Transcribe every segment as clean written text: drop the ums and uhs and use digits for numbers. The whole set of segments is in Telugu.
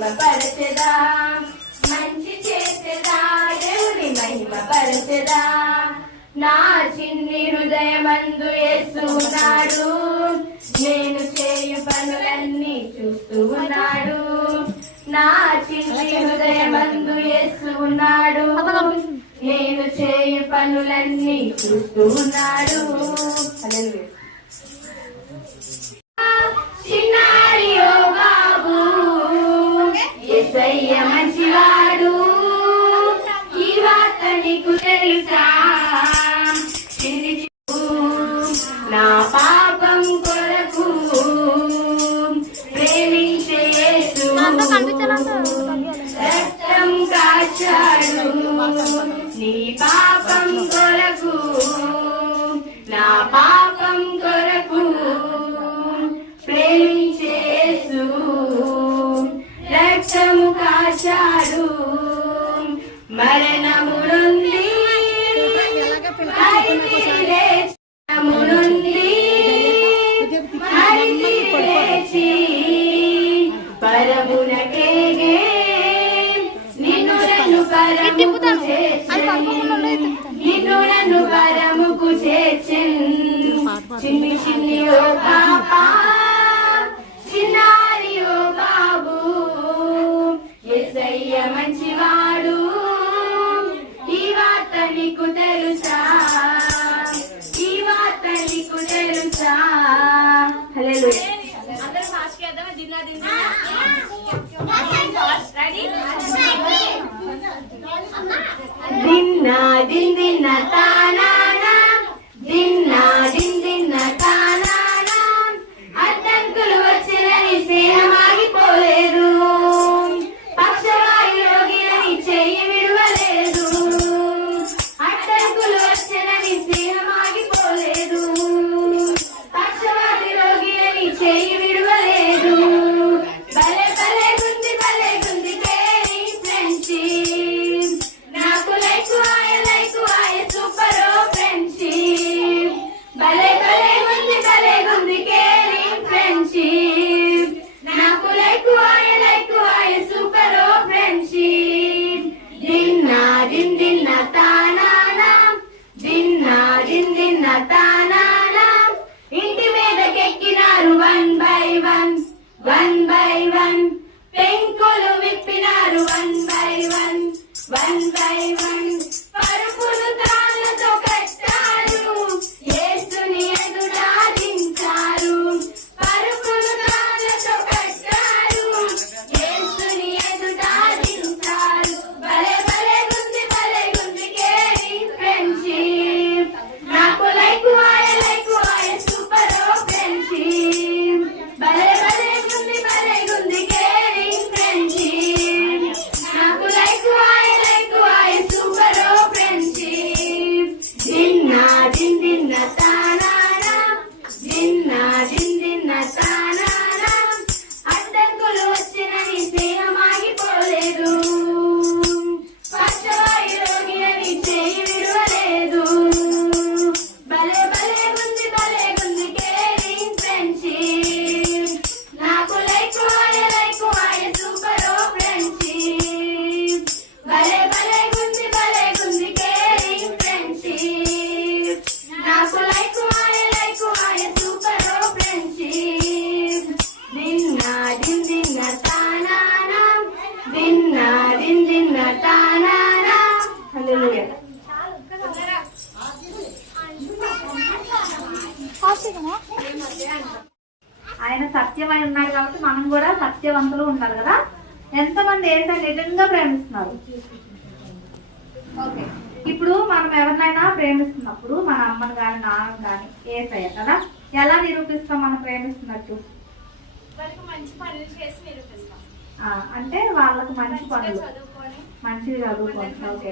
మహిమపరచెదా, మంచి చేసెదా, దేవుని మహిమపరచెదా. నా చిన్ని హృదయమందు యేసు ఉన్నాడు, నేను చేయు పనులన్నీ చూస్తూ ఉన్నాడు. నా చిన్ని హృదయమందు యేసు ఉన్నాడు, నేను చేయు పనులన్నీ చూస్తూ ఉన్నాడు. చిన్నారి ఓ బాబు, యేసయ్య మంచివాడు, ఈ వార్త నీకు తెలుసా? నా పాపం కొరకు ప్రేమించే యేసు రక్తం కాచాడు, నీ పాపం కొరకు, నా పాపం కొరకు ప్రేమించే యేసు రక్తము కాచాడు. మరణము నుండి పరమునకేగే నిన్ను నన్ను పరముకు చేర్చెన్. చిన్ని చిన్ని ఓ పాప, చిన్నారి ఓ బాబు, యేసయ్య మంచివాడు, ఈ వార్త నీకు తెలుసా? ఈ వార్త నీకు తెలుసా? హల్లెలూయా. అందరూ ఫాస్ట్ చేద్దామా? దిన్నా దిన్నా దిన్నా దిన్ దిన్న తానానా, దిన్నా దిన్ దిన్న తానానా. అడ్డంకులు వచ్చినని స్నేహం ఆగిపోలేదు, పక్షవాయు రోగిని చెయ్యి విడవలేదు. అడ్డంకులు వచ్చినని స్నేహం ఆగిపోలేదు, పక్షవాయు రోగిని చెయ్యి విడవలేదు. భలే భలే గుంది కేరింగ్ ఫ్రెండ్షిప్, నాకు లైక్ ఆయ సూపర్ ఫ్రెండ్షిప్. భలే భలే గుంది కేరింగ్ ఫ్రెండ్షిప్, నాకు లైక్ ఆయ సూపర్ ఫ్రెండ్షిప్. దిన్నా దిన్ దిన్న తానానా, దిన్నా దిన్ దిన్న తానానా. ఇంటి మీదకెక్కినారు one by one, one by one. పెంకులు విప్పినారు one by one, one by one. పరుపులు తాళ్ళతో కట్టారు, యేసుని ఎదుట దించారు. పరుపులు తాళ్ళతో కట్టారు, యేసుని ఎదుట దించారు. భలే భలే గుంది కేరింగ్ ఫ్రెండ్షిప్, నాకు లైక్ ఆయ సూపర్ ఫ్రెండ్షిప్. భలే భలే గుంది కేరింగ్ ఫ్రెండ్షిప్, నాకు లైక్ ఆయ సూపర్ ఫ్రెండ్షిప్. దిన్నా దిన్ దిన్న తానానా, దిన్నా దిన్ దిన్న తానానా. అడ్డంకులు వచ్చినని స్నేహం ఆగిపోలేదు, పక్షవాయు రోగిని చెయ్యి విడవలేదు. భలే భలే గుంది కేరింగ్ ఫ్రెండ్షిప్, నాకు లైక్ ఆయ సూపర్ ఫ్రెండ్షిప్. భలే భలే గుంది కేరింగ్ ఫ్రెండ్షిప్, నాకు లైక్ ఆయ సూపర్ ఫ్రెండ్షిప్. దిన్నా దిన్ దిన్న తానానా, దిన్నా దిన్ దిన్న తానానా. హల్లెలూయా. ఆయన సత్యమై ఉన్నాడు కాబట్టి మనం కూడా సత్యవంతులు ఉండాలి కదా. ఎంతమంది ఏసయ్య నిజంగా ప్రేమిస్తున్నారు? ఓకే, ఇప్పుడు మనం ఎవరినైనా ప్రేమిస్తున్నప్పుడు మన అమ్మని కానీ నాన్నని కానీ ఏసయ్య కదా, ఎలా నిరూపిస్తాం మనం ప్రేమిస్తున్నట్టు? మంచి పనులు చేసి నిరూపిస్తాం. అంటే వాళ్ళకు మంచి పనులు, మంచిగా చదువుకోండి. ఓకే,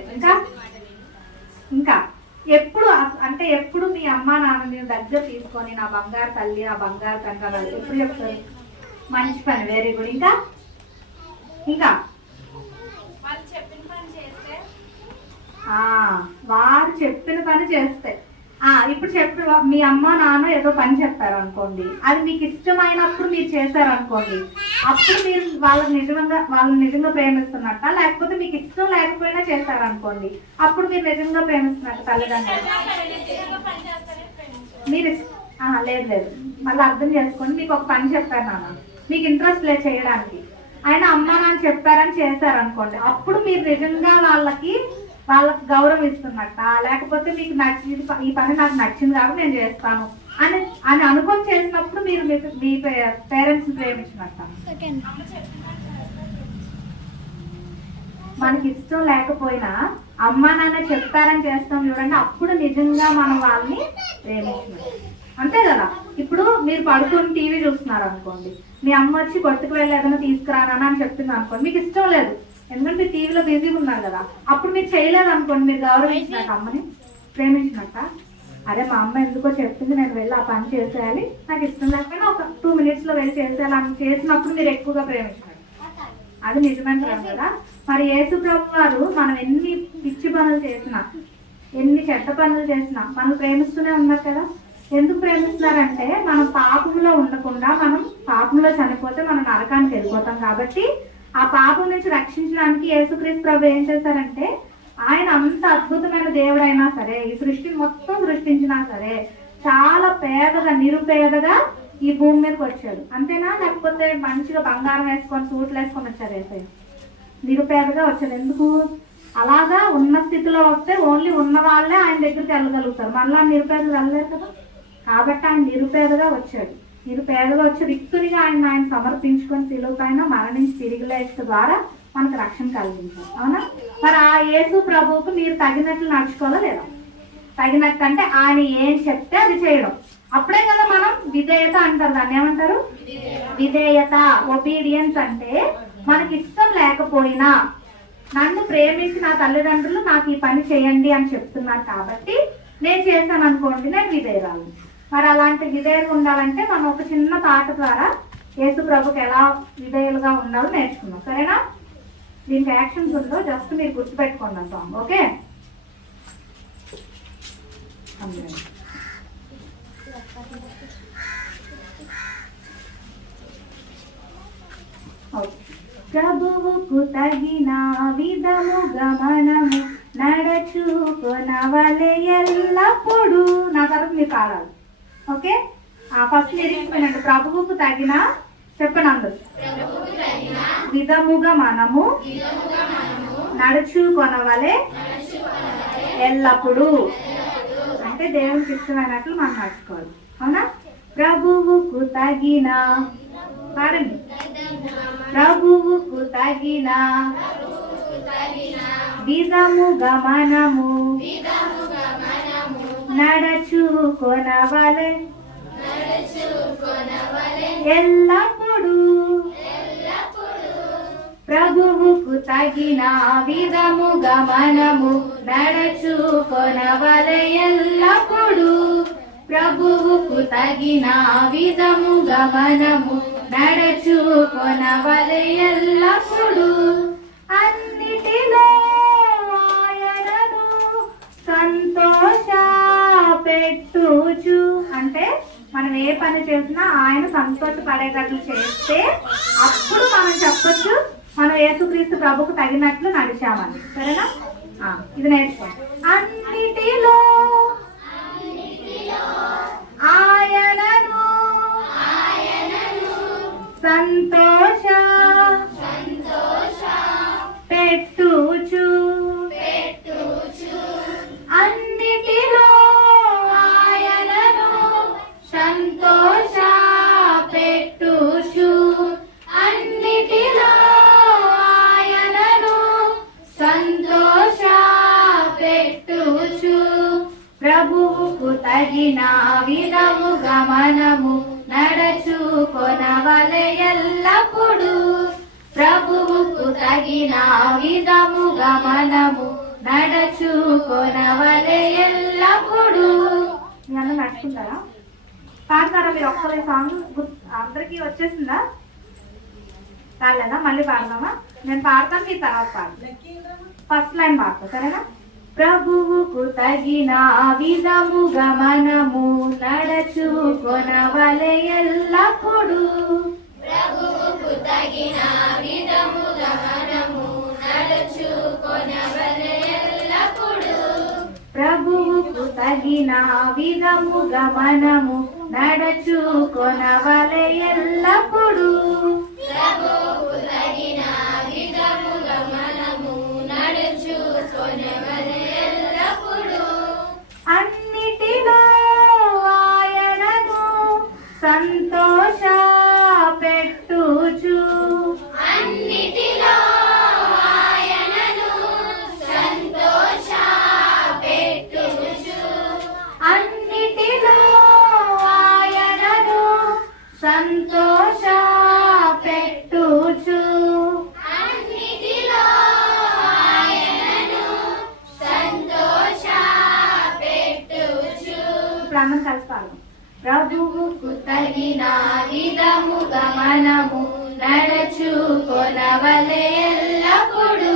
ఇంకా ఎప్పుడు అంటే ఎప్పుడు మీ అమ్మ నాన్నని దగ్గర తీసుకొని నా బంగారు తల్లి, నా బంగారు తండ్రి ఎప్పుడు చెప్తారు? మంచి పని, వెరీ గుడ్. ఇంకా ఇంకా వాళ్ళు చెప్పిన పని చేస్తే, వారు చెప్పిన పని చేస్తే ఇప్పుడు చెప్పు, మీ అమ్మ నాన్న ఏదో పని చెప్పారు అనుకోండి, అది మీకు ఇష్టమైనప్పుడు మీరు చేశారు అనుకోండి, అప్పుడు మీరు వాళ్ళని నిజంగా ప్రేమిస్తున్నట్ట, లేకపోతే మీకు ఇష్టం లేకపోయినా చేశారు అనుకోండి, అప్పుడు మీరు నిజంగా ప్రేమిస్తున్నట్ట తల్లిదండ్రులు. మీరు లేదు మళ్ళీ అర్థం చేసుకోండి. మీకు ఒక పని చెప్పారు నాన్న, మీకు ఇంట్రెస్ట్ లేదు చేయడానికి, ఆయన అమ్మ నాన్న చెప్పారని చేశారు అనుకోండి, అప్పుడు మీరు నిజంగా వాళ్ళకి గౌరవం ఇస్తున్నట్ట, లేకపోతే మీకు నచ్చింది ఈ పని నాకు నచ్చింది కాబట్టి నేను చేస్తాను అని అనుకొని చేసినప్పుడు మీరు మీ పేరెంట్స్ ప్రేమించినట్ట. మనకి ఇష్టం లేకపోయినా అమ్మా నాన్న చెప్తారని చేస్తాం చూడండి, అప్పుడు నిజంగా మనం వాళ్ళని ప్రేమించినట్టు. అంతే కదా. ఇప్పుడు మీరు పడుకొని టీవీ చూస్తున్నారు అనుకోండి, మీ అమ్మ వచ్చి కొట్టుకు వెళ్ళి ఏదైనా తీసుకురానా అని చెప్తుంది అనుకోండి, మీకు ఇష్టం లేదు, ఎందుకంటే టీవీలో బిజీగా ఉన్నారు కదా, అప్పుడు మీరు చేయలేదు అనుకోండి, మీరు గౌరవించినట్టు, అమ్మని ప్రేమించినట్ట. అరే మా అమ్మ ఎందుకో చెప్తుంది, నేను వెళ్ళి ఆ పని చేసేయాలి, నాకు ఇష్టం లేకపోయినా ఒక 2 minutes లో వెళ్ళి చేసేయాలి అని చేసినప్పుడు మీరు ఎక్కువగా ప్రేమించినట్టు. అది నిజమైన కదా. మరి యేసు ప్రభు వారు మనం ఎన్ని పిచ్చి పనులు చేసినా, ఎన్ని చెడ్డ పనులు చేసినా మనం ప్రేమిస్తూనే ఉన్నారు కదా. ఎందుకు ప్రేమిస్తున్నారంటే మనం పాపంలో ఉండకుండా, మనం పాపంలో చనిపోతే మనం నరకానికి వెళ్ళిపోతాం కాబట్టి, ఆ పాపం నుంచి రక్షించడానికి యేసుక్రీస్తు ప్రభు ఏం చేశారంటే, ఆయన అంత అద్భుతమైన దేవుడైనా సరే, ఈ సృష్టిని మొత్తం సృష్టించినా సరే, చాలా పేదగా నిరుపేదగా ఈ భూమి మీదకి వచ్చాడు. అంతేనా? లేకపోతే మంచిగా బంగారం వేసుకొని సూట్లు వేసుకొని వచ్చారు? వేసాయి నిరుపేదగా వచ్చాడు. ఎందుకు? అలాగా ఉన్న స్థితిలో వస్తే ఓన్లీ ఉన్న వాళ్ళే ఆయన దగ్గరికి వెళ్ళగలుగుతారు, మళ్ళీ నిరుపేదలు వెళ్ళలేరు కదా. కాబట్టి ఆయన నిరుపేదగా వచ్చాడు. నిరుపేదగా వచ్చే రిక్తునిగా ఆయన సమర్పించుకొని శిలువ పైన మరణించి తిరిగి లేచడం ద్వారా మనకు రక్షణ కలిగించారు. అవునా? మరి ఆ యేసు ప్రభువుకు మీరు తగినట్లు నడుచుకోవాలా లేదా? తగినట్టు అంటే ఆయన ఏం చెప్తే అది చేయడం. అప్పుడే కదా మనం విధేయత అంటారు. దాన్ని ఏమంటారు? విధేయత, ఒబీడియన్స్. అంటే మనకి ఇష్టం లేకపోయినా, నన్ను ప్రేమించి నా తల్లిదండ్రులు నాకు ఈ పని చేయండి అని చెప్తున్నారు కాబట్టి నేను చేశాను అనుకోండి, నేను విధేయురాలు. మరి అలాంటి విధేయులు ఉండాలంటే మనం ఒక చిన్న పాట ద్వారా యేసు ప్రభుకి ఎలా విధేయులుగా ఉండాలో నేర్చుకున్నాం. సరేనా? దీనికి యాక్షన్స్ ఉందో జస్ట్ మీరు గుర్తుపెట్టుకోండి సాంగ్. ఓకే? ప్రభువుకు తగిన విధముగా మనము నడచుకొనవలె ఎల్లప్పుడు. నా తరపు మీరు పాడాలి. ఓకే? ఫస్ట్ లిరిక్స్ వినండి. ప్రభువుకు తగిన, చెప్పండి అందరు, విధముగా మనము నడుచుకొనవలె ఎల్లప్పుడు. అంటే దేవునికి ఇష్టమైనట్లు మనం నడుచుకోవాలి. అవునా? ప్రభువుకు తగిన, పాడండి. ప్రభువుకు తగిన విధముగా మనము నడచుకొనవలె ఎల్లప్పుడు. ప్రభువుకు తగిన విధముగా మనము నడచుకొనవలె ఎల్లప్పుడు. ప్రభువుకు తగిన విధముగా మనము నడచుకొనవలె ఎల్లప్పుడు. అన్నిటిలో ఆయనను సంతోష పెట్టుచు. అంటే మనం ఏ పని చేసినా ఆయన సంతోషపడేటట్లు చేస్తే అప్పుడు మనం చెప్పొచ్చు మనం యేసుక్రీస్తు ప్రభుకు తగినట్లు నడిచామని. సరేనా? ఇది నేర్చుకోండి. అన్నిటిలో ఆయనను సంతోష పెట్టుచు. అన్నిటిలో ఆయనను సంతోష పెట్టుచు. అన్నిటిలో ఆయనను సంతోష పెట్టుచు. ప్రభువుకు తగిన విధముగా మనము నడచుకొనవలె ఎల్లప్పుడు. ప్రభువుకు తగిన విధముగా మనము నడచుకొనవలె ఎల్లప్పుడు. నన్ను నడుచుకుంటారా? పాడతారా మీరు? ఒక్కలే సాంగ్ అందరికీ వచ్చేసిందా? రాలేదా? మళ్ళీ పాడదామా? నేను పాడతాను, మీ తర్వాత పాడతాను. ఫస్ట్ లైన్ పాడతా. సరేనా? ప్రభువుకు తగిన విధముగా మనము నడచుకొనవలె ఎల్లప్పుడు. ప్రభువుకు తగిన విధముగా మనము నడుచుకొనవలె ఎల్లప్పుడు. ప్రభువుకు తగిన విధముగా మనము నడచుకొనవలె ఎల్లప్పుడు. ప్రభువుకు తగిన విధముగా మనము నడుచుకొనవలె ఎల్లప్పుడు. అన్నిటిలో ఆయనను సంతోష పెట్టుచు. అన్నిటిలో ఆయనను సంతోష పెట్టుచు. అన్నిటిలో ఆయనను సంతోష పెట్టుచు. అన్నిటిలో ఆయనను సంతోష పెట్టుచు. ఇప్పుడు అందరం కలిసి పాడదాం. ప్రభువుకు తగిన విధముగా మనము నడుచుకొనవలె ఎల్లప్పుడు.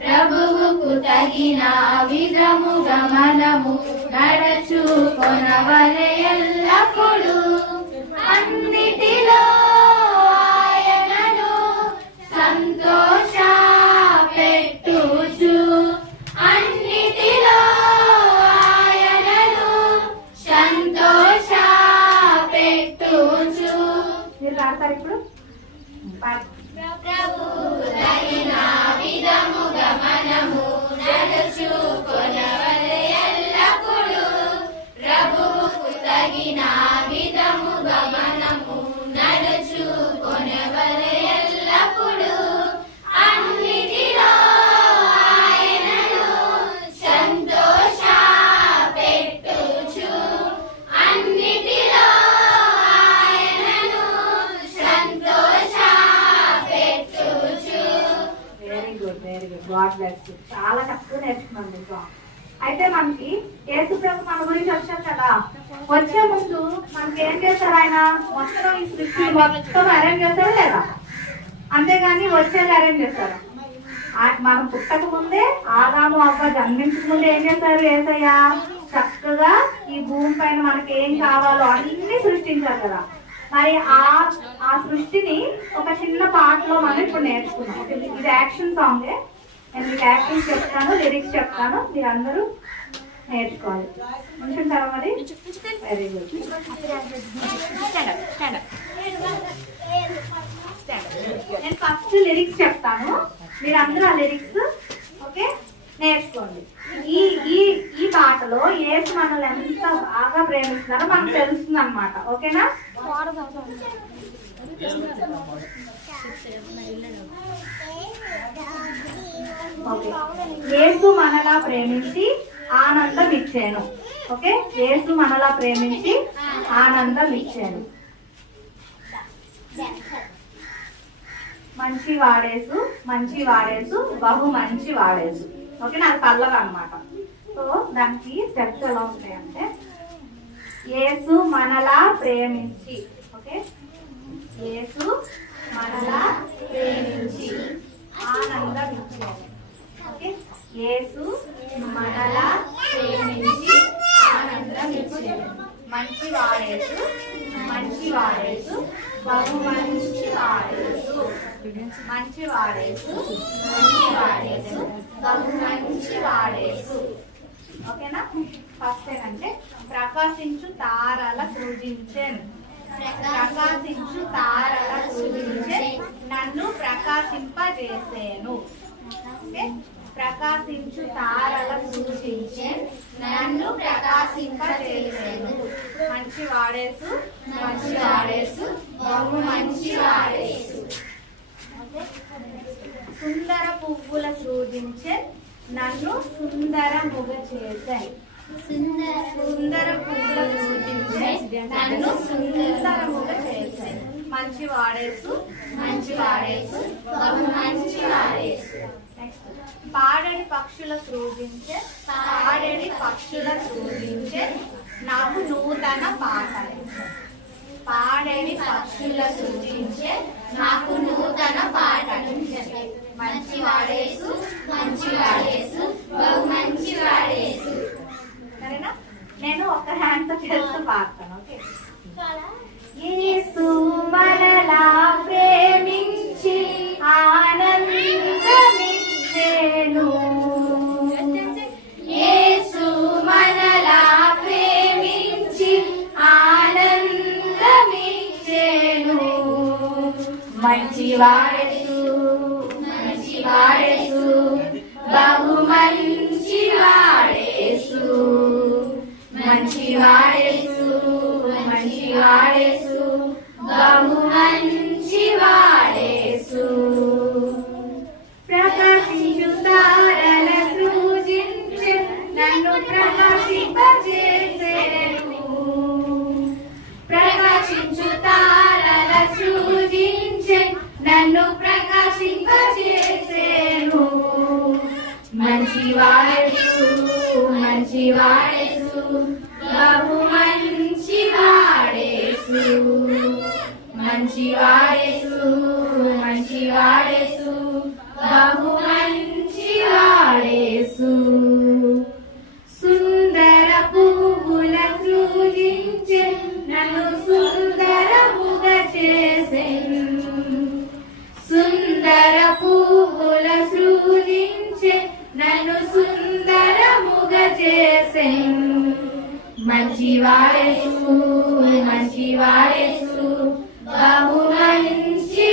ప్రభువుకు తగిన విధముగా మనము నడుచుకొనవలె ఎల్లప్పుడు. అన్నిటిలో ఆయనను సంతోష పెట్టుచు. అన్నిటిలో ఆయనను సంతోష పెట్టుచు. మీరు పాడతారు ఇప్పుడు పాడు. ప్రభువుకు తగిన విధముగా మనము నడుచుకొనవలె ఎల్లప్పుడు. ప్రభువుకు తగిన విధముగా మనము నడుచుకొనవలె ఎల్లప్పుడు. అన్నిటిలో ఆయనను సంతోష పెట్టుచు. అన్నిటిలో ఆయనను సంతోష పెట్టుచు. Very good very good. God bless you. చాలా చక్కగా నేర్చుకున్నాం మీకు. అయితే మనకి యేసు ప్రభు మన గురించి వచ్చారు కదా, వచ్చే ముందు మనకి ఏం చేశారు? ఆయన మొత్తం ఈ సృష్టి మొత్తం అరేంజ్ చేశారు లేదా? అంతేగాని వచ్చేది అరేంజ్ చేశారు. మనం పుట్టక ముందే, ఆదాము అవ్వ జన్మించక ముందే ఏం చేశారు? యేసయ్య చక్కగా ఈ భూమి పైన మనకి ఏం కావాలో అన్ని సృష్టించారు కదా. మరి ఆ సృష్టిని ఒక చిన్న పాటలో మనం ఇప్పుడు నేర్చుకున్నాం. ఇది యాక్షన్ సాంగే. నేను మీకు యాక్షన్ చెప్తాను, లిరిక్స్ చెప్తాను, మీరు అందరూ నేర్చుకోవాలి. ఉంచుంటారా మరి? Very good. నేను ఫస్ట్ లిరిక్స్ చెప్తాను, మీరు అందరూ ఆ లిరిక్స్ ఓకే నేర్చుకోండి. ఈ ఈ ఈ పాటలో యేసు మనల్ని ఎంత బాగా ప్రేమిస్తున్నారో మనకు తెలుస్తుంది అనమాట. ఓకేనా? ఓకే. యేసు మనలా ప్రేమించి ఆనందం ఇచ్చాను. ఓకే, యేసు మనలా ప్రేమించి ఆనందం ఇచ్చాను. మంచి వాడేసు, మంచి వాడేసు, బహు మంచి వాడేసు. ఓకే, నాకు పల్లవి అన్నమాట. సో దానికి స్టెప్స్ ఎలా ఉంటాయంటే, యేసు మనలా ప్రేమించి. ఓకే, యేసు మనలా ప్రేమించి ఆనందం ఇచ్చాను. ఓకే, యేసు మనలా ప్రేమించి ఆనందం ఇచ్చాను. మంచి వాడేసు, మంచి వాడేసు, బహు మంచి వాడేసు. మంచి వాడేసు, మంచి వాడేసు, బహు మంచి వాడేసు. ఓకేనా? ఫస్ట్ ఏంటంటే, ప్రకాశించు తారల సృజించెన్. ప్రకాశించు తారల సృజించెన్, నన్ను ప్రకాశింపజేసేను. ఓకే, ప్రకాశించు తారల సృజించెన్, నన్ను ప్రకాశింపజేసేను. మంచి వాడేసు, మంచి వాడేసు, బహు మంచి వాడేసు. సుందర పువ్వుల సృజించెన్, నన్ను సుందరముగ చేశాయి. సుందర పువ్వుల సృజించెన్, నన్ను సుందరముగ చేశాయి. మంచి వాడేసు, మంచి వాడేసు, బహు మంచి వాడేసు. నెక్స్ట్, పాడడి పక్షుల సృజించే, పాడడి పక్షుల సృజించే, నాకు నూతన పాటలు. పాడడి పక్షుల సృజించే, నాకు నూతన పాటలు. మంచి వాడేసు, మంచి వాడేసు, బహు మంచి మంచివాడేసు మంచివాడేసు బహు మంచివాడేసు మంచివాడేసు మంచివాడేసు బహు మంచివాడేసు ప్రకాశించు తారల సృజించె నన్ను ప్రకాశింపజేసెను ప్రకాశించు తారల సృజించె నన్ను ప్రకాశింపజేసెను మంచివాడేసు మంచివాడేసు బహు మంచివాడేసు మంచివాడేసు మంచివాడేసు బహు మంచివాడేసు సుందర పువ్వుల సృజించె నన్ను సుందరముగా చేసెను సుందర పువ్వుల సృజించె నన్ను సుందరముగా చేసెను మంచివాడేసు మంచివాడేసు బహు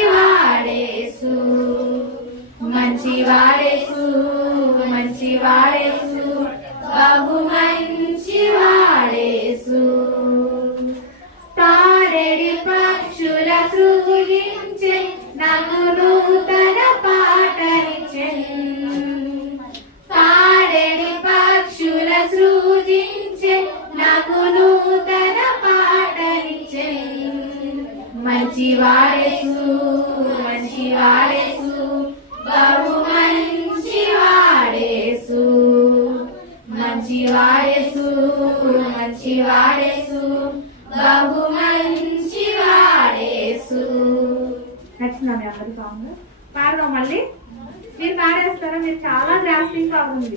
మంచివాడేసు మంచివాడేసు మంచివాడేసు బహు మంచివాడేసు తారెడి పక్షుల సృజించె నాకు నూతన పాటనిచ్చెను తారెడి పక్షుల సృజించె నాకు నూతన పాటనిచ్చెను మంచివాడేసు మంచివాడేసు బహు మంచివాడేసు మంచివాడేసు మంచివాడేసు బహు మంచివాడేసు నచ్చిందా మీ అందరి సాంగ్ పాడదాం మళ్ళీ మీరు పాడేస్తారా మీరు చాలా గ్రాస్పింగ్ పవర్ ఉంది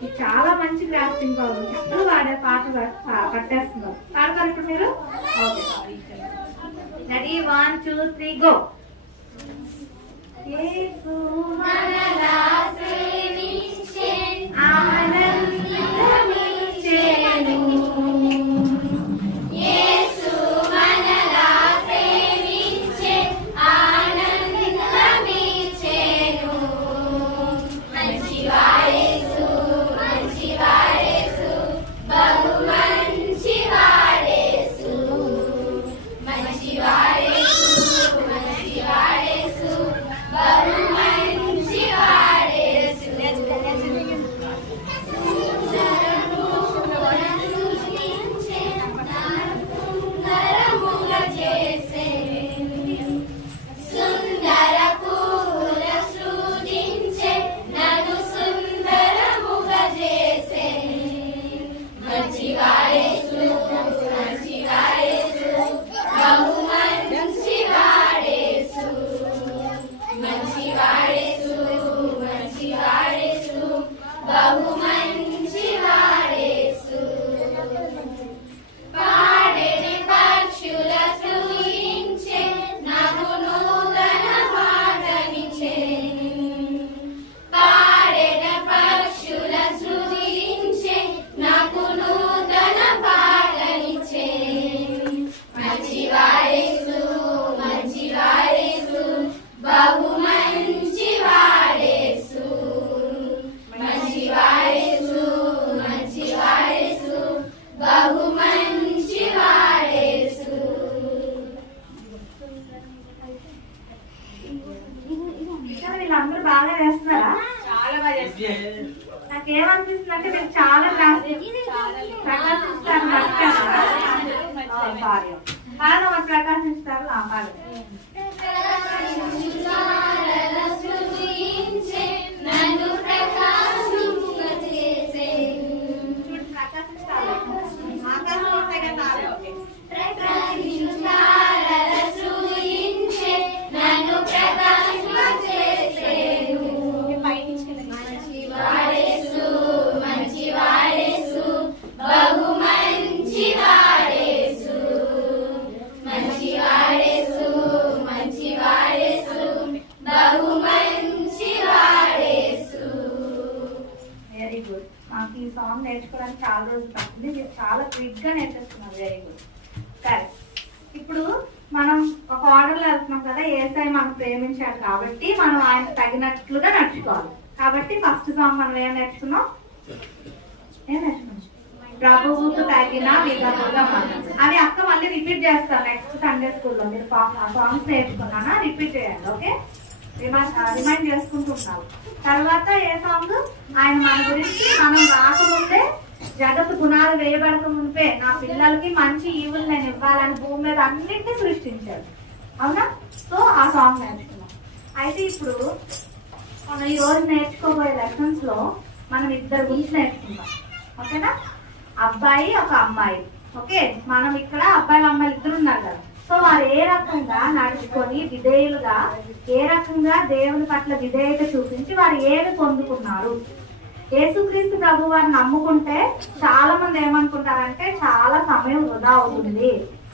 మీకు చాలా మంచి గ్రాస్పింగ్ పవర్ ఉంది చక్కగా పాడే పాట పట్టేస్తున్నారు పాడతారు ఇప్పుడు మీరు ఓకే రెడీ 1 2 3 గో యేసు మనలా సేవించె ఆనందమిచ్చెను యేసు మనలా సేవించె ఆనందమిచ్చెను మంచివాడేసు మంచివాడేసు బహు మంచివాడేసు మంచివాడేసు మంచివాడేసు బహు మంచివాడేసు సుందరముగా చేసెను సుందర పూల సృజించె నన్ను సుందరముగా చేసెను మంచివాడేసు మంచివాడేసు బహు మంచివాడేసు మంచివాడేసు మంచివాడేసు బహు మంచివాడేసు పాడెడి పక్షుల సృజించె నాకు నూతన పాటనిచ్చెను పాడెడి పక్షుల సృజించె నాకు నూతన పాటనిచ్చెను మంచివాడేసు మంచివాడేసు బహు మంచివాడేసు మంచివాడేసు మంచివాడేసు బహు మంచివాడేసు వీళ్ళందరూ బాగా చేస్తున్నారా నాకేమనిపిస్తుంది అంటే మీరు చాలా ప్రకాశిస్తారు పాడడం ప్రకాశిస్తారు పాడడం నన్ను ప్రకాశింపజేసెను ప్రకాశించు తారల సృజించె నన్ను ప్రకాశింపజేసెను మంచివాడేసు మంచివాడేసు బహు మంచివాడేసు మంచివాడేసు మంచివాడేసు బహు మంచివాడేసు వెరీ గుడ్ మాకు ఈ సాంగ్ నేర్చుకోవడానికి చాలా రోజులు పడుతుంది మీరు చాలా క్విక్ గా నేర్చేస్తున్నారు వెరీ గుడ్ సరే ఇప్పుడు మనం ఒక ఆర్డర్లో వెళ్తున్నాం కదా, యేసయ్య మనం ప్రేమించాడు కాబట్టి మనం ఆయనకు తగినట్లుగా నడుచుకోవాలి. కాబట్టి ఫస్ట్ సాంగ్ మనం ఏం నేర్చుకున్నాం? ప్రభువుకు తగిన విధముగా మనం. అవి అక్క మళ్ళీ రిపీట్ చేస్తాను నెక్స్ట్ సండే స్కూల్లో. మీరు సాంగ్స్ నేర్చుకున్నానా, రిపీట్ చేయండి. ఓకే, రిమైండ్ చేసుకుంటూ ఉండాలి. తర్వాత ఏ సాంగ్? ఆయన మన గురించి మనం రాకముందే జగత్తు పునాది వేయబడక మునిపే నా పిల్లలకి మంచి ఈవులు నేను ఇవ్వాలని భూమి మీద అన్నింటినీ సృష్టించాడు. అవునా? సో ఆ సాంగ్ నేర్చుకున్నాం. అయితే ఇప్పుడు మనం ఈ రోజు నేర్చుకోబోయే లెసన్స్ లో మనం ఇద్దరు గురించి నేర్చుకుంటాం. ఓకేనా? అబ్బాయి ఒక అమ్మాయి. ఓకే, మనం ఇక్కడ అబ్బాయిలు అమ్మాయిలు ఇద్దరు ఉన్నారు కదా. సో వారు ఏ రకంగా నడుచుకొని విధేయులుగా, ఏ రకంగా దేవుని పట్ల విధేయత చూపించి వారు ఏమి పొందుకున్నారు. యేసుక్రీస్తు ప్రభు వారిని నమ్ముకుంటే చాలా మంది ఏమనుకుంటారంటే చాలా సమయం వృధా అవుతుంది.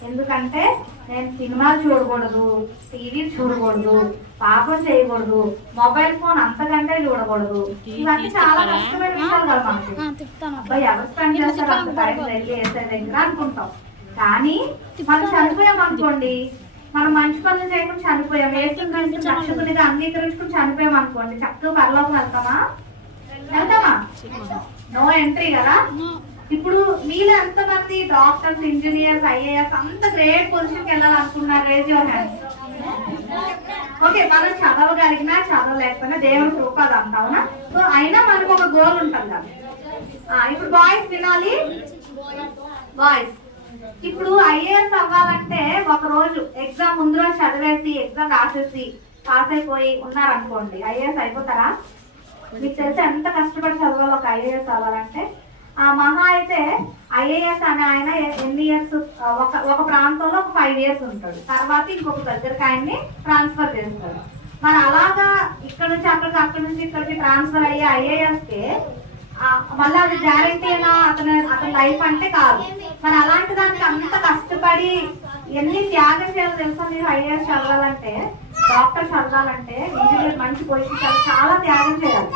ఎందుకంటే నేను సినిమాలు చూడకూడదు, టీవీ చూడకూడదు, పాపం చేయకూడదు, మొబైల్ ఫోన్ అంతకంటే చూడకూడదు. ఇవన్నీ చాలా కష్టమైన విషయాలు కదా మనకి. అబ్బాయి ఎవరు స్పెండ్ చేస్తారు అంత టైం వెళ్ళి వేసే దగ్గర అనుకుంటాం. కానీ మనం చనిపోయాం అనుకోండి, మనం మంచి పనులు చేయకుండా చనిపోయాం, యేసుక్రీస్తు రక్షకునిగా అంగీకరించుకుని చనిపోయాం అనుకోండి, చక్కగా పరలోకం వెళ్తామా? నో ఎంట్రీ కదా. ఇప్పుడు మీలో ఎంతమంది డాక్టర్స్, ఇంజనీర్స్, ఐఏఎస్ అంత గ్రేట్ పొజిషన్కి వెళ్ళాలనుకున్నారు? Raise your hand. ఓకే, మనం చదవగలిగినా చదవలేకపోయినా దేవుని కృప అదంతా. అవునా? సో అయినా మనకు ఒక గోల్ ఉంటుంది కదా. ఇప్పుడు బాయ్స్ వినాలి. బాయ్స్ ఇప్పుడు ఐఏఎస్ అవ్వాలంటే ఒక రోజు ఎగ్జామ్ ముందు రోజు చదివేసి ఎగ్జామ్ రాసేసి పాస్ అయిపోయి ఉన్నారనుకోండి, ఐఏఎస్ అయిపోతారా? మీకు తెలిసి ఎంత కష్టపడి చదవాలి ఒక ఐఏఎస్ అవ్వాలంటే. ఆ మహా అయితే ఐఏఎస్ అనే ఆయన ఎన్ని ఇయర్స్, ఒక ప్రాంతంలో ఒక 5 years ఉంటాడు. తర్వాత ఇంకొక దగ్గరికి ఆయన్ని ట్రాన్స్ఫర్ చేస్తాడు. మరి అలాగా ఇక్కడ నుంచి అక్కడికి, అక్కడి నుంచి ఇక్కడికి ట్రాన్స్ఫర్ అయ్యే ఐఏఎస్కి మళ్ళీ అది గ్యారంటీ అయినా అతని లైఫ్ అంటే కాదు. మరి అలాంటి దానికి అంత కష్టపడి ఎన్ని త్యాగం చేయాలో తెలుసా మీరు? ఐఏఎస్ చదవాలంటే, డాక్టర్ చదవాలంటే, ఇంజనీర్ మంచి పొజిషన్ చాలా త్యాగం చేయాలి.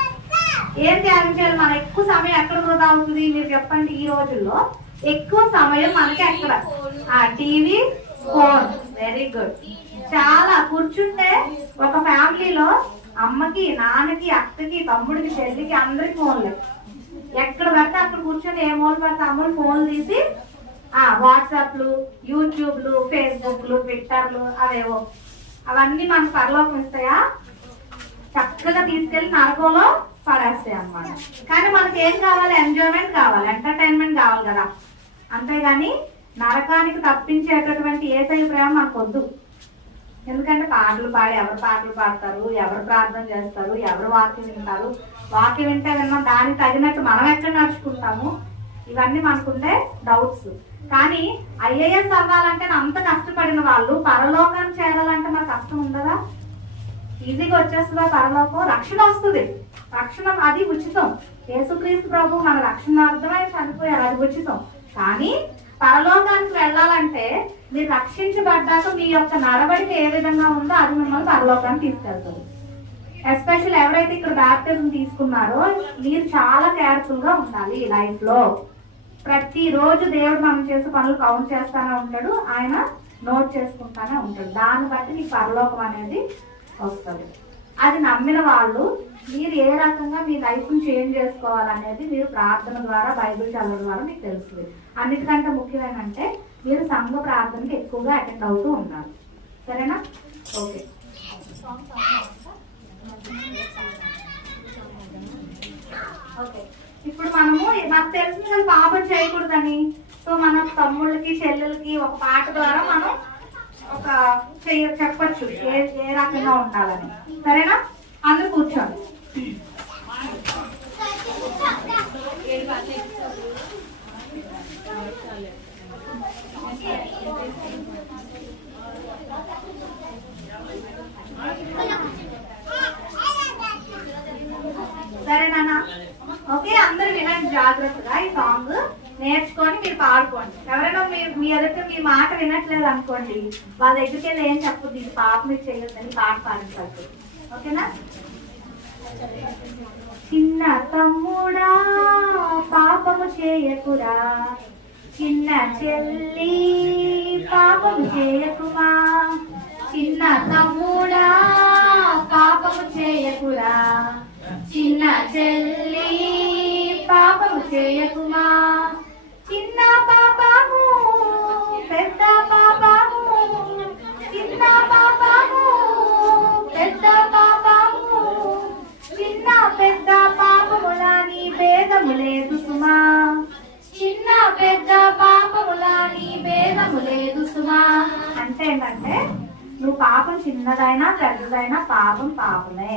ఏం త్యాగం చేయాలి? మన ఎక్కువ సమయం ఎక్కడ వృధా అవుతుంది మీరు చెప్పండి? ఈ రోజుల్లో ఎక్కువ సమయం మనకి ఎక్కడ? TV, phone. Very good. చాలా కూర్చుంటే ఒక ఫ్యామిలీలో అమ్మకి, నాన్నకి, అక్కకి, తమ్ముడికి, చెల్లికి అందరికి ఫోన్లు. ఎక్కడ పడితే అక్కడ కూర్చొని ఏ మూల పడితే అమ్మలు ఫోన్లు తీసి వాట్సాప్లు, యూట్యూబ్లు, ఫేస్బుక్లు, ట్విట్టర్లు అవేవో అవన్నీ మనకు పరలోకం ఇస్తాయా? చక్కగా తీసుకెళ్లి నరకంలో పడేస్తాయి అన్నమాట. కానీ మనకి ఏం కావాలి? ఎంజాయ్మెంట్ కావాలి, ఎంటర్టైన్మెంట్ కావాలి కదా. అంతేగాని నరకానికి తప్పించేటటువంటి యేసయ్య ప్రేమ మనకు వద్దు. ఎందుకంటే పాటలు పాడి ఎవరు పాటలు పాడతారు, ఎవరు ప్రార్థన చేస్తారు, ఎవరు వాక్యం వింటారు, వాక్యం వింటే విన్నా దానికి తగినట్టు మనం ఎక్కడ నడుచుకుంటాము, ఇవన్నీ మనకుండే డౌట్స్. కానీ ఐఏఎస్ అవ్వాలంటే అంత కష్టపడిన వాళ్ళు పరలోకాన్ని చేరాలంటే మన కష్టం ఉండదా? ఈజీగా వచ్చేస్తుందా పరలోకం? రక్షణ వస్తుంది. రక్షణ అది ఉచితం. యేసుక్రీస్తు ప్రభు మన రక్షణార్థమై చనిపోయారు, అది ఉచితం. కానీ పరలోకానికి వెళ్ళాలంటే మీరు రక్షించబడ్డాక మీ యొక్క నడవడిక ఏ విధంగా ఉందో అది మిమ్మల్ని పరలోకానికి తీసుకెళ్తుంది. ఎస్పెషల్ ఎవరైతే ఇక్కడ బాప్టిజం తీసుకున్నారో మీరు చాలా కేర్ఫుల్ గా ఉండాలి లైఫ్ లో. ప్రతి రోజు దేవుడు మనం చేసే పనులు కౌంట్ చేస్తానే ఉంటాడు, ఆయన నోట్ చేసుకుంటానే ఉంటాడు. దాన్ని బట్టి మీకు పరలోకం అనేది వస్తుంది. అది నమ్మిన వాళ్ళు మీరు ఏ రకంగా మీ లైఫ్ ని చేంజ్ చేసుకోవాలనేది మీరు ప్రార్థన ద్వారా, బైబిల్ చదవడం ద్వారా మీకు తెలుస్తుంది. అన్నిటికంటే ముఖ్యమేంటంటే మీరు సంఘ ప్రార్థనకి ఎక్కువగా అటెండ్ అవుతూ ఉండాలి. సరేనా? ఓకే. ఓకే, ఇప్పుడు మనము నాకు తెలిసింది కదా పాపం చేయకూడదని. సో మన తమ్ముళ్ళకి, చెల్లెలకి ఒక పాట ద్వారా మనం ఒక చెప్పచ్చు ఏ రకంగా ఉండాలని. సరేనా? అందరూ కూర్చోండి. సరేనా? ఓకే, అందరు వినండి జాగ్రత్తగా. ఈ సాంగ్ నేర్చుకొని మీరు పాడుకోండి. ఎవరైనా మీ ఎదుట మీ మాట వినట్లేదు అనుకోండి, వాళ్ళ దగ్గరికి వెళ్ళి ఏం చెప్పదు, ఇది పాప మీరు చేయొద్దని పాట పాడించాలి. ఓకేనా? చిన్న తమ్ముడా పాపము చేయకురా, చిన్న చెల్లి పాపము చేయకుమా, చిన్న తమ్ముడా పాపము చేయకురా, చిన్న చెల్లి పాపము చేయకుమా, చిన్న పాపము పెద్ద పాపము, చిన్న పాపము పెద్ద పాపము, చిన్న పెద్ద పాపములా నీ భేదము లేదు సుమా, చిన్న పెద్ద పాపములా నీ భేదము లేదు సుమా. అంటే ఏంటంటే నువ్వు పాపం చిన్నదైనా పెద్దదైనా పాపం పాపమే.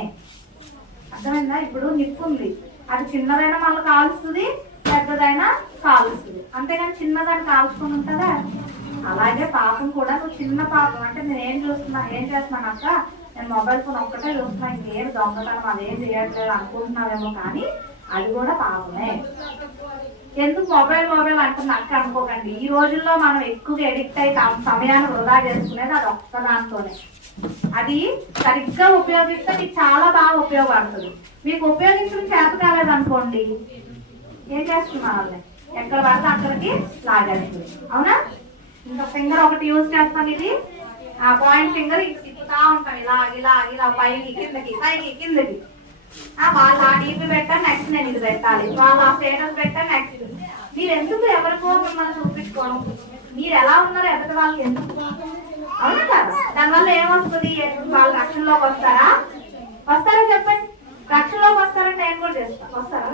అర్థమైందా? ఇప్పుడు నిప్పు ఉంది, అది చిన్నదైనా మళ్ళీ కాలుస్తుంది, పెద్దదైనా కాలుస్తుంది, అంతేగాని చిన్నదాన్ని కాల్చుకొని ఉంటుందా? అలాగే పాపం కూడా నువ్వు చిన్న పాపం అంటే నేను ఏం చేస్తున్నాను అక్క, నేను మొబైల్ ఫోన్ ఒక్కటే చూస్తున్నా, ఇంకేం దొంగతనం అదేం చేయట్లేదు అనుకుంటున్నావేమో, కానీ అది కూడా పాపమే. ఎందుకు మొబైల్ అంటున్నా అక్క అనుకోకండి, ఈ రోజుల్లో మనం ఎక్కువగా ఎడిక్ట్ అయి సమయాన్ని వృధా చేసుకునేది అది ఒక్కదాంతోనే. అది సరిగ్గా ఉపయోగిస్తే మీకు చాలా బాగా ఉపయోగపడుతుంది. మీకు ఉపయోగించడం చేత కాలేదు అనుకోండి, ఏం చేస్తున్నారు వాళ్ళని ఎక్కడ పడితే అక్కడికి లాగేస్తుంది. అవునా? ఇంకా ఫింగర్ ఒకటి యూజ్ చేస్తాం, ఇది ఆ పాయింట్ ఫింగర్ ఇప్పుతా ఉంటాం, ఇలా ఇలా ఇలా పైకి కిందకి పైకి కిందకి. వాళ్ళు ఆ డీపీ పెట్టాలి, నెక్స్ట్ నేను ఇది పెట్టాలి, వాళ్ళు ఆ స్టేటస్ పెట్టాలి, నెక్స్ట్. మీరు ఎందుకు ఎవరికో మిమ్మల్ని చూపించుకోవడం, మీరు ఎలా ఉన్నారో ఎదుటి వాళ్ళకి ఎందుకు? అవునా కదా? దానివల్ల ఏమొస్తుంది? వాళ్ళు రక్షణలోకి వస్తారా చెప్పండి? రక్షణలోకి వస్తారంటే నేను కూడా చేస్తాను, వస్తారా?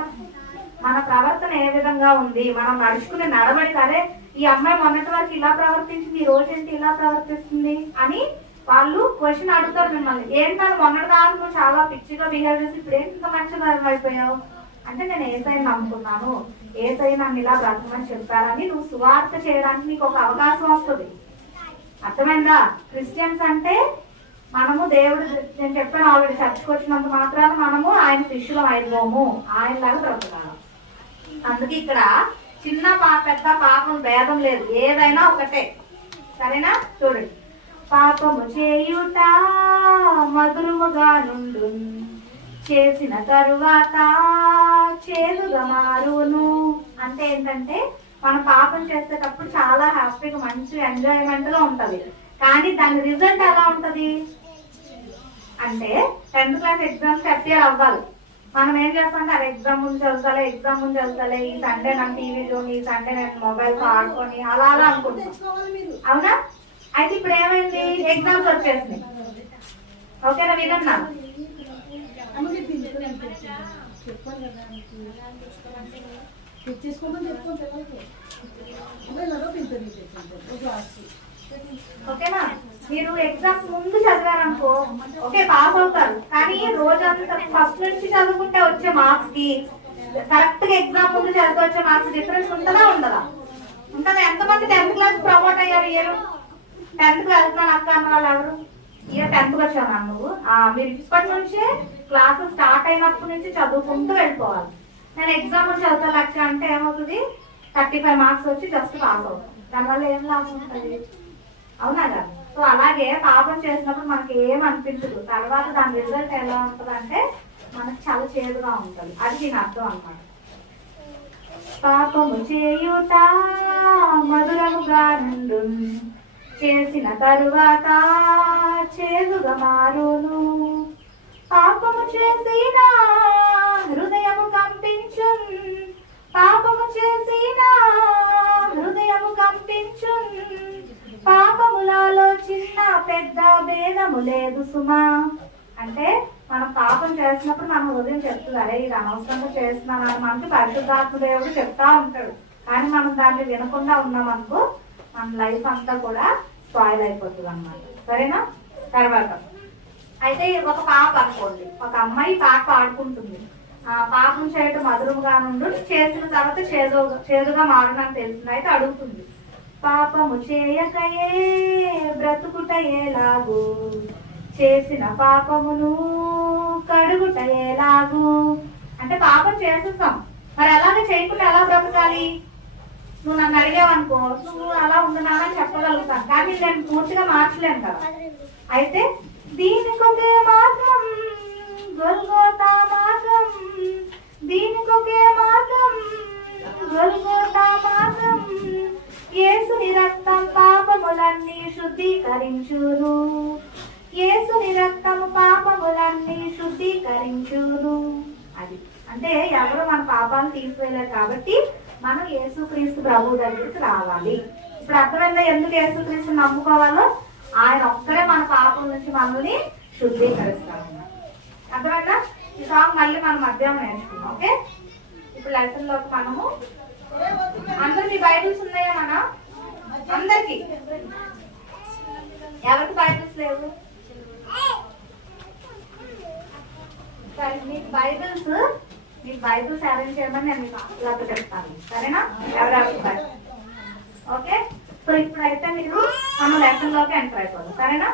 మన ప్రవర్తన ఏ విధంగా ఉంది, మనం నడుచుకునే నడవడి, అదే ఈ అమ్మాయి మొన్నటి వరకు ఇలా ప్రవర్తించింది, ఈ రోజు ఏంటి ఇలా ప్రవర్తిస్తుంది అని వాళ్ళు క్వశ్చన్ అడుగుతారు మిమ్మల్ని. ఏంటని మొన్నటి దాకా నువ్వు చాలా పిచ్చిగా బిహేవ్ చేసి ఇప్పుడు ఏంటి ఇంత మంచిగా అయిపోయావు అంటే, నేను ఏసైని నమ్ముకున్నాను, ఏసై నన్ను ఇలా బ్రతకమని చెప్పారని నువ్వు సువార్త చేయడానికి నీకు ఒక అవకాశం వస్తుంది. అర్థమైందా? క్రిస్టియన్స్ అంటే మనము దేవుడు, నేను చెప్పాను ఆల్రెడీ, చర్చకు వచ్చినంత మాత్రాన మనము ఆయన శిష్యులం అయిపోము, ఆయనలాగా బ్రతకాలి. అందుకే ఇక్కడ చిన్న పెద్ద పాపం భేదం లేదు, ఏదైనా ఒకటే. సరేనా? చూడండి, పాపము చేయుట మధురముగా నుండు, చేసిన తరువాత చేదుగా మారును. అంటే ఏంటంటే మనం పాపం చేసేటప్పుడు చాలా హ్యాపీగా మంచి ఎంజాయ్మెంట్ గా ఉంటది, కానీ దాని రిజల్ట్ ఎలా ఉంటది అంటే 10th క్లాస్ ఎగ్జామ్స్ అపియర్ అవ్వాలి. మనం ఏం చేస్తామంటే అది ఎగ్జామ్ ముందు చదువుతాలే, ఈ సండే నాకు టీవీ చూని, ఈ సండే నేను మొబైల్ తో ఆడుకొని అలా అలా అనుకుంటాం. అవునా? అయితే ఇప్పుడు ఏమైంది, ఎగ్జామ్స్ వచ్చేసినాయి. ఓకేనా? వినన్నా? ఓకేనా? మీరు ఎగ్జామ్స్ ముందు చదివారనుకో ఓకే పాస్ అవుతారు, కానీ రోజంతా ఫస్ట్ నుంచి చదువుకుంటే వచ్చే మార్క్స్ కి కరెక్ట్ గా ఎగ్జామ్ ముందు చదివి వచ్చే మార్క్స్ డిఫరెన్స్ ఉంటుందా ఉండదా? ఉంటుందా? ఎంతమంది 10th క్లాస్ ప్రమోట్ అయ్యారు? ఇయర్ 10th కి వెళ్తున్నాను అక్క అన్న వాళ్ళు ఎవరు? ఇయర్ 10th వచ్చాను నువ్వు. మీరు ఇప్పటి నుంచే క్లాసెస్ స్టార్ట్ అయినప్పటి నుంచి చదువుకుంటూ వెళ్ళిపోవాలి. నేను ఎగ్జామ్ చదువుతా లెక్క అంటే ఏమవుతుంది, 35 మార్క్స్ వచ్చి జస్ట్ పాస్ అవుతుంది, దానివల్ల ఏం లాభం ఉంటుంది? అవునా కదా? సో అలాగే పాపం చేసినప్పుడు మనకి ఏం అనిపించదు, తర్వాత దాని రిజల్ట్ ఎలా ఉంటుంది అంటే మనకు చాలా చేదుగా ఉంటుంది. అది దీని అర్థం అన్నమాట. పాపము చేయుట మధురముగా నుండు, చేసిన తరువాత చేదుగా మారును. పాపము చేసిన హృదయము కంపించు, పాపము చేసిన హృదయము కంపించు, పాపములలో చిన్న పెద్ద భేదము లేదు సుమా. అంటే మనం పాపం చేసినప్పుడు మన హృదయం చెప్తుంది, అరే ఇది అనవసరంగా చేస్తున్నాను అని మనకి పరిశుద్ధాత్మ దేవుడు చెప్తా ఉంటాడు. కానీ మనం దాన్ని వినకుండా ఉన్నామనుకో మన లైఫ్ అంతా కూడా స్పాయిల్ అయిపోతుంది అన్నమాట. సరేనా? తర్వాత అయితే ఒక పాప అనుకోండి, ఒక అమ్మాయి పాట పాడుకుంటుంది, పాపం చేయటం మధురముగా నుండి చేసిన తర్వాత చేదుగా మారునని తెలిసింది. అయితే అడుగుతుంది, పాపము చేయకయే బ్రతుకుట ఎలాగు, చేసిన పాపమును కడుగుట ఎలాగు. అంటే పాపం చేసేస్తాం, మరి అలాగే చేయకుండా ఎలా బ్రతకాలి? నువ్వు నన్ను అడిగావనుకో నువ్వు అలా ఉంటున్నానని చెప్పగలుగుతాను, కానీ నేను పూర్తిగా మార్చలేను కదా. అయితే దీనికొకే మార్గం గొల్గోతా మార్గం, దీనికొకే మార్గం గొల్గోతా మార్గం, పాపాలను తీసివేయలేదు కాబట్టి మనం యేసుక్రీస్తు ప్రభు దగ్గరికి రావాలి. ఇప్పుడు అర్థమైందా ఎందుకు యేసుక్రీస్తు నమ్ముకోవాలో? ఆయన ఒక్కడే మన పాపం నుంచి మనల్ని శుద్ధీకరిస్తారు. అర్థమైందా? ఈ సాంగ్ మళ్ళీ మనం మధ్యాహ్నం నేర్చుకున్నాం. ఓకే, ఇప్పుడు లెసన్ లోకి మనము అందరు మీ బైబిల్స్ ఉన్నాయా? మన అందరికి ఎవరికి బైబిల్స్ లేవు? సరే, మీకు బైబిల్స్ అరేంజ్ చేయమని నేను మీకు అసలు చెప్తాను. సరేనా? ఎవరెవరికి? ఓకే, సో ఇప్పుడైతే మీరు మనం లెసన్ లోకి ఎంటర్ అయిపోదు. సరేనా?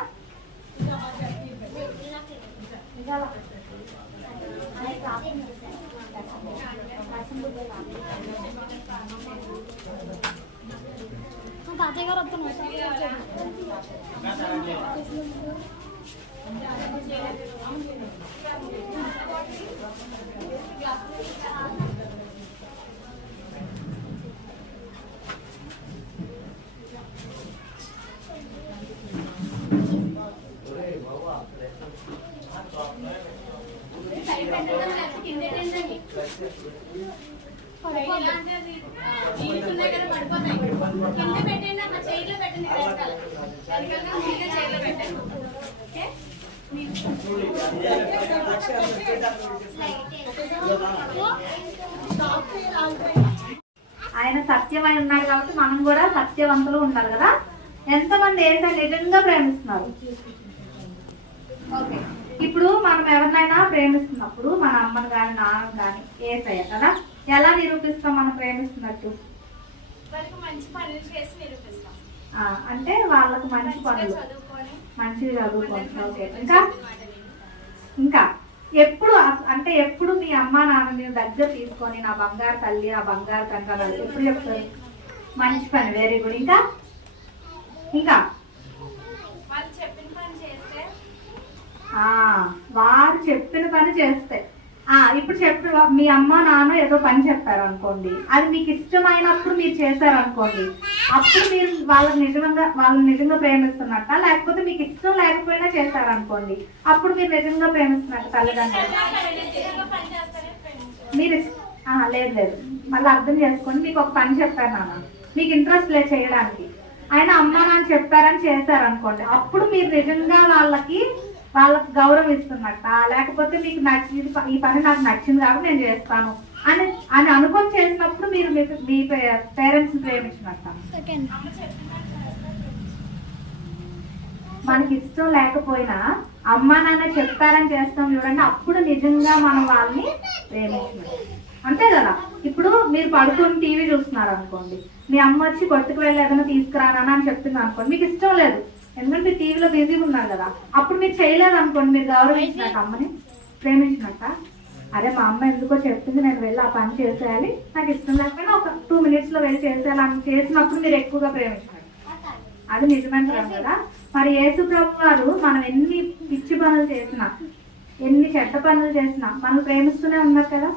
ఆయన సత్యమై ఉన్నాడు కాబట్టి మనం కూడా సత్యవంతులు ఉండాలి కదా. ఎంతమంది ఏసై నిజంగా ప్రేమిస్తున్నారు? ఓకే, ఇప్పుడు మనం ఎవరినైనా ప్రేమిస్తున్నప్పుడు మన అమ్మని కానీ నాన్నని కానీ ఏసయ్య కదా, ఎలా నిరూపిస్తాం మనం ప్రేమిస్తున్నట్టు? అంటే వాళ్ళకు మంచి పనులు, మంచిగా చదువుకోండి. ఓకే, ఇంకా ఎప్పుడు అంటే ఎప్పుడు మీ అమ్మ నాన్నని దగ్గర తీసుకొని నా బంగారు తల్లి, ఆ బంగారు తండ్రి ఎప్పుడు చెప్తారు? మంచి పని, వెరీ గుడ్. ఇంకా వారు చెప్పిన పని చేస్తే. ఇప్పుడు మీ అమ్మ నాన్న ఏదో పని చెప్పారు అనుకోండి, అది మీకు ఇష్టమైనప్పుడు మీరు చేశారు అనుకోండి, అప్పుడు మీరు వాళ్ళని నిజంగా ప్రేమిస్తున్నట్ట? లేకపోతే మీకు ఇష్టం లేకపోయినా చేశారు అనుకోండి, అప్పుడు మీరు నిజంగా ప్రేమిస్తున్నట్టు తల్లిదండ్రులు? మీరు లేదు, మళ్ళీ అర్థం చేసుకోండి. మీకు ఒక పని చెప్పారు నాన్న, మీకు ఇంట్రెస్ట్ లేదు చేయడానికి, ఆయన అమ్మ నాన్న చెప్పారని చేశారు అనుకోండి, అప్పుడు మీరు నిజంగా వాళ్ళకి గౌరవం ఇస్తున్నట్ట? లేకపోతే మీకు నచ్చింది, ఈ పని నాకు నచ్చింది కాబట్టి నేను చేస్తాను అని అనుకొని చేసినప్పుడు మీరు మీ పేరెంట్స్ ప్రేమించినట్ట? మనకి ఇష్టం లేకపోయినా అమ్మ నాన్న చెప్తారని చేస్తాం చూడండి, అప్పుడు నిజంగా మనం వాళ్ళని ప్రేమించినట్టు. అంతే కదా. ఇప్పుడు మీరు పడుకొని టీవీ చూస్తున్నారు అనుకోండి, మీ అమ్మ వచ్చి కొట్టుకు వెళ్ళి ఏదైనా తీసుకురానా అని చెప్తుంది అనుకోండి, మీకు ఇష్టం లేదు, ఎందుకంటే మీరు టీవీలో బిజీగా ఉన్నారు కదా, అప్పుడు మీరు చేయలేదు అనుకోండి, మీరు గౌరవించినట్టు, అమ్మని ప్రేమించినట్ట? అరే మా అమ్మ ఎందుకో చెప్తుంది, నేను వెళ్ళి ఆ పని చేసేయాలి, నాకు ఇష్టం లేకపోయినా ఒక 2 minutes లో వెళ్ళి చేసేయాలి అని చేసినప్పుడు మీరు ఎక్కువగా ప్రేమించినట్టు. అది నిజమైన ప్రేమ కదా. మరి యేసు ప్రభు వారు మనం ఎన్ని పిచ్చి పనులు చేసినా, ఎన్ని చెడ్డ పనులు చేసినా మనం ప్రేమిస్తూనే ఉన్నారు కదా.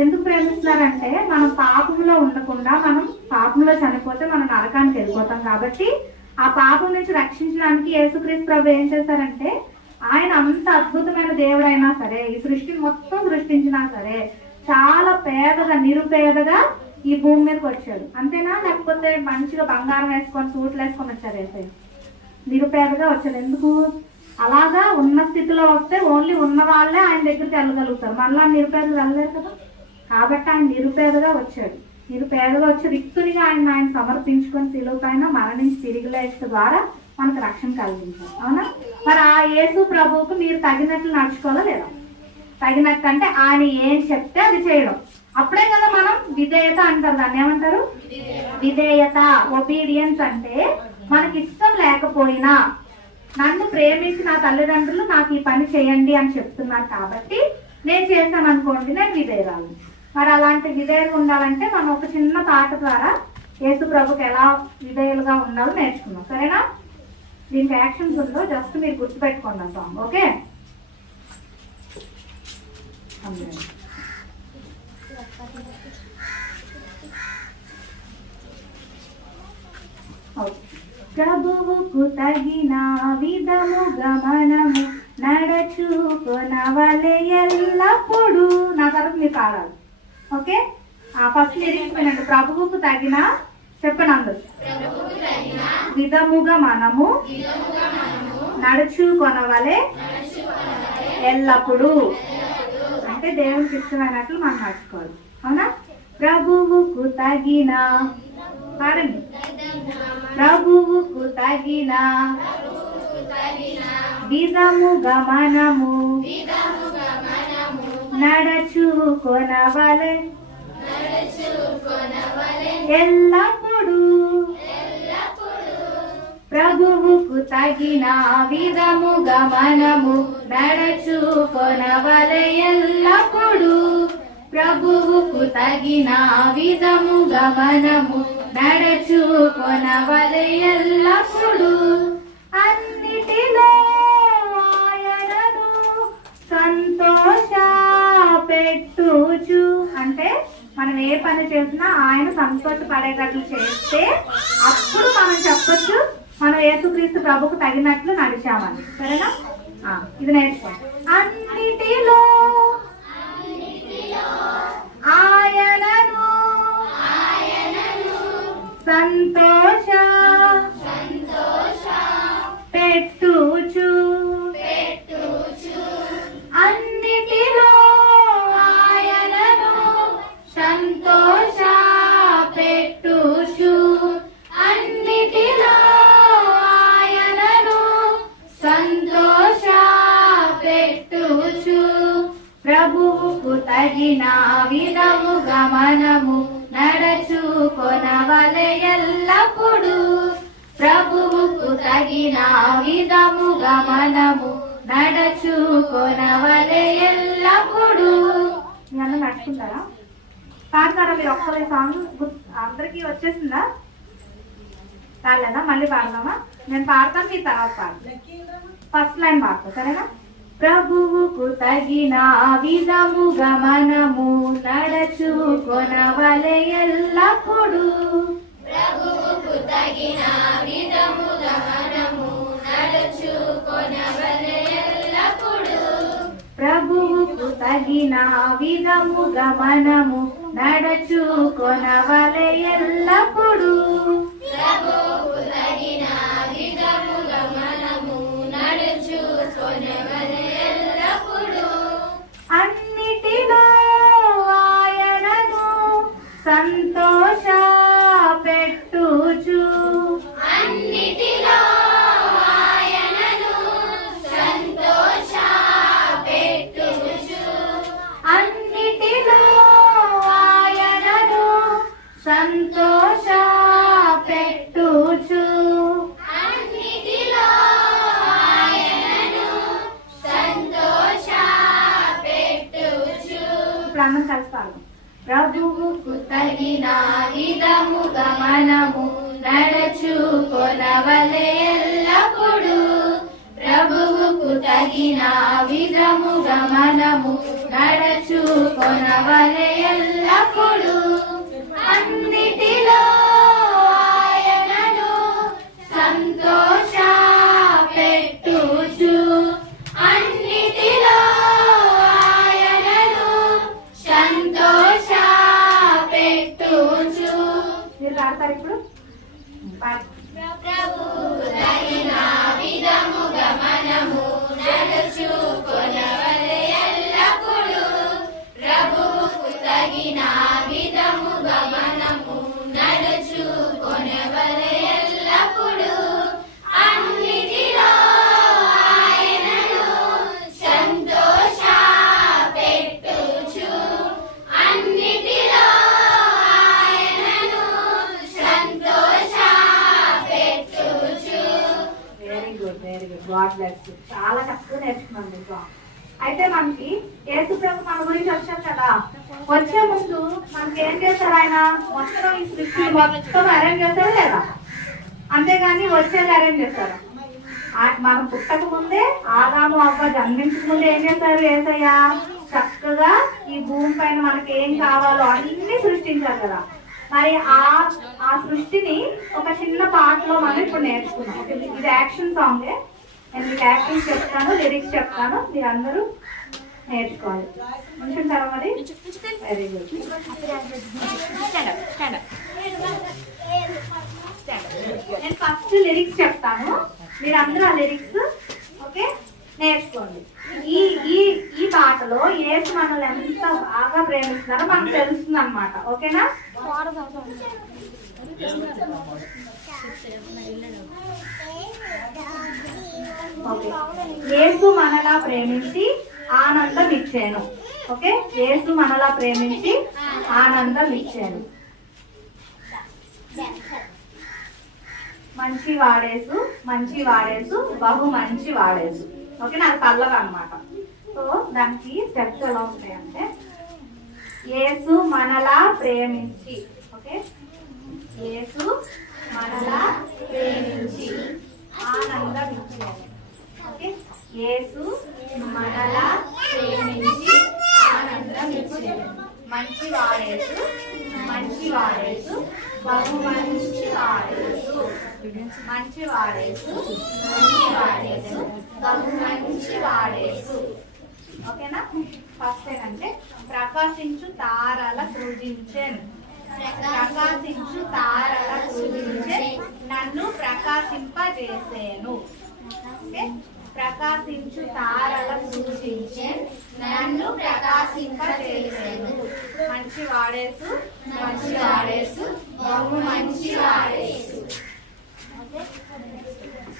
ఎందుకు ప్రేమిస్తున్నారంటే మనం పాపంలో ఉండకుండా, మనం పాపంలో చనిపోతే మనం నరకానికి వెళ్ళిపోతాం కాబట్టి ఆ పాపం నుంచి రక్షించడానికి యేసుక్రీస్తు ప్రభు ఏం చేశారంటే, ఆయన అంత అద్భుతమైన దేవుడైనా సరే, ఈ సృష్టిని మొత్తం సృష్టించినా సరే, చాలా పేదగా నిరుపేదగా ఈ భూమి మీదకి వచ్చాడు. అంతేనా? లేకపోతే మంచిగా బంగారం వేసుకొని సూట్లు వేసుకొని వచ్చారు? యేసయ్య నిరుపేదగా వచ్చాడు. ఎందుకు? అలాగా ఉన్న స్థితిలో వస్తే ఓన్లీ ఉన్న వాళ్ళే ఆయన దగ్గరికి వెళ్ళగలుగుతారు, మళ్ళీ నిరుపేదలు వెళ్ళలేరు కదా. కాబట్టి ఆయన నిరుపేదగా వచ్చాడు. నిరుపేదగా వచ్చి రిక్తునిగా ఆయన సమర్పించుకొని శిలువ పైన మరణించి తిరిగి లేచడం ద్వారా మనకు రక్షణ కలిగించారు. అవునా? మరి ఆ యేసు ప్రభువుకు మీరు తగినట్లు నడుచుకోవాలా లేదా? తగినట్టు అంటే ఆయన ఏం చెప్తే అది చేయడం. అప్పుడే కదా మనం విధేయత అంటారు. దాన్ని ఏమంటారు? విధేయత, ఒబీడియన్స్. అంటే మనకి ఇష్టం లేకపోయినా, నన్ను ప్రేమించి నా తల్లిదండ్రులు నాకు ఈ పని చేయండి అని చెప్తున్నారు కాబట్టి నేను చేశాను అనుకోండి, నేను విధేయురాలు. మరి అలాంటి విధేయులు ఉండాలంటే మనం ఒక చిన్న పాట ద్వారా యేసు ప్రభుకి ఎలా విధేయులుగా ఉండాలో నేర్చుకున్నాం. సరేనా? దీనికి యాక్షన్స్ ఉందో జస్ట్ మీరు గుర్తుపెట్టుకోండి ఆ సాంగ్. ఓకే, ప్రభువుకు తగిన విధము గమనము నడచుకొనవలె ఎల్లప్పుడు. నా తరపు మీరు పాడాలి. ఓకే, ఫస్ట్ లిరిక్స్ వినండి. ప్రభువుకు తగిన చెప్పండి అందరు. విధముగా మనము నడుచుకొనవలె ఎల్లప్పుడూ. అంటే దేవునికి ఇష్టమైనట్లు మనం నడుచుకోవాలి. అవునా? ప్రభువుకు తగిన పాడండి. ప్రభువుకు తగిన విధముగా మనము నడుచుకొనవలె ఎల్లప్పుడూ. ప్రభువుకు తగిన విధముగా మనము నడుచుకొనవలె ఎల్లప్పుడూ. ప్రభువుకు తగిన విధముగా మనము నడుచుకొనవలె ఎల్లప్పుడూ. అన్నిటిలో ఆయనను సంతోష పెట్టుచు. అంటే మనం ఏ పని చేసినా ఆయన సంతోషపడేటట్లు చేస్తే అప్పుడు మనం చెప్పొచ్చు మనం యేసుక్రీస్తు ప్రభుకు తగినట్లు నడిచామని. సరేనా? ఇది నేర్చుకోండి. అన్నిటిలో ఆయనను సంతోష పెట్టుచు. అన్నిటిలో ఆయనను సంతోష పెట్టుచు. అన్నిటిలో ఆయనను సంతోష పెట్టుచు. ప్రభువుకు తగిన విధముగా మనము నడుచుకొనవలె ఎల్లప్పుడూ. ప్రభువుకు తగిన విధముగా మనము నడుచుకొనవలె ఎల్లప్పుడూ. మీ అందరూ నడుచుకుంటారా? పాడతారా మీరు? ఒక్కలే సాంగ్ అందరికీ వచ్చేసిందా? రాలేదా? మళ్ళీ పాడదామా? నేను పాడతాను, మీ తర్వాత పాడతాను. ఫస్ట్ లైన్ పాడతా. సరేనా? ప్రభువుకు తగిన విధముగా మనము నడుచుకొనవలె ఎల్లప్పుడూ. ప్రభువుకు తగిన విధముగా మనము నడుచుకొనవలె ఎల్లప్పుడూ. ప్రభువుకు తగిన విధముగా మనము నడుచుకొనవలె ఎల్లప్పుడూ. ప్రభువుకు తగిన విధముగా మనము నడుచుకొనవలె ఎల్లప్పుడూ. అన్నిటిలో ఆయనను సంతోష పెట్టుచు. అన్నిటిలో ఆయనను సంతోష పెట్టుచు. అన్నిటిలో ఆయనను సంతోష పెట్టుచు. అన్నిటిలో ఆయనను సంతోష పెట్టుచు. ఇప్పుడు అందరం కలిసి పాడదాం. ప్రభువుకు తగిన విధముగా మనము నడుచుకొనవలె ఎల్లప్పుడూ. ప్రభువుకు తగిన విధముగా మనము నడుచుకొనవలె ఎల్లప్పుడూ. అన్నిటిలో ఆయనను సంతోష పెట్టుచు. అన్నిటిలో ఆయనను సంతోష పెట్టుచు. మీరు పాడతారు ఇప్పుడు? ప్రభువుకు తగిన విధముగా మనము నడుచుకొనవలె ఎల్లప్పుడూ. ప్రభువుకు తగిన విధముగా మనము నడుచుకొనవలె ఎల్లప్పుడూ. అన్నిటిలో ఆయనను సంతోష పెట్టుచు. అన్నిటిలో ఆయనను సంతోష పెట్టుచు. Very good, very good. God bless you. చాలా చక్కగా నేర్చుకున్నాం మీకు. అయితే మనకి యేసు ప్రభు మన గురించి వచ్చారు కదా, వచ్చే ముందు మనకి ఏం చేశారు? ఆయన మొత్తం ఈ సృష్టి మొత్తం అరేంజ్ చేశారు లేదా? అంతేగాని వచ్చేది అరేంజ్ చేశారు. మనం పుట్టక ముందే ఆదాము అవ్వ జన్మించక ముందే ఏం చేశారు? యేసయ్య చక్కగా ఈ భూమి పైన మనకి ఏం కావాలో అన్ని సృష్టించారు కదా. మరి ఆ సృష్టిని ఒక చిన్న పాటలో మనం ఇప్పుడు నేర్చుకున్నాం. ఇది యాక్షన్ సాంగే. నేను మీకు యాక్షన్ చెప్తాను, లిరిక్స్ చెప్తాను, మీరందరూ నేర్చుకోవాలి. ఉంచుంటారా మరి? Very good. నేను ఫస్ట్ లిరిక్స్ చెప్తాను, మీరు అందరూ ఆ లిరిక్స్ ఓకే నేర్చుకోండి. ఈ ఈ ఈ పాటలో యేసు మనల్ని ఎంత బాగా ప్రేమిస్తున్నారో మనకు తెలుస్తుంది అనమాట. ఓకేనా? ఓకే. యేసు మనలా ప్రేమించి ఆనందం ఇచ్చాను. ఓకే, యేసు మనలా ప్రేమించి ఆనందం ఇచ్చాను. మంచి వాడేసు, మంచి వాడేసు, బహు మంచి వాడేసు. ఓకే, నాకు పల్లవి అనమాట. సో దానికి స్టెప్స్ ఎలా ఉంటాయంటే, యేసు మనలా ప్రేమించి, ఓకే, యేసు మనలా ప్రేమించి ఆనందం ఇచ్చాను. ఓకే, యేసు మనలా ప్రేమించి ఆనందం ఇచ్చాను. మంచి వాడేసు, మంచి వాడేసు, బహు మంచి వాడేసు. మంచి వాడేసు, మంచి వాడేసు, బహు మంచి వాడేసు. ఓకేనా? ఫస్ట్ ఏంటంటే ప్రకాశించు తారల సృజించెన్. ప్రకాశించు తారల సృజించెన్, నన్ను ప్రకాశింపజేసేను. ఓకే, ప్రకాశించు తారల సృజించెన్, నన్ను ప్రకాశింపజేసేను. మంచి వాడేసు, మంచి వాడేసు, బహు మంచి వాడేసు.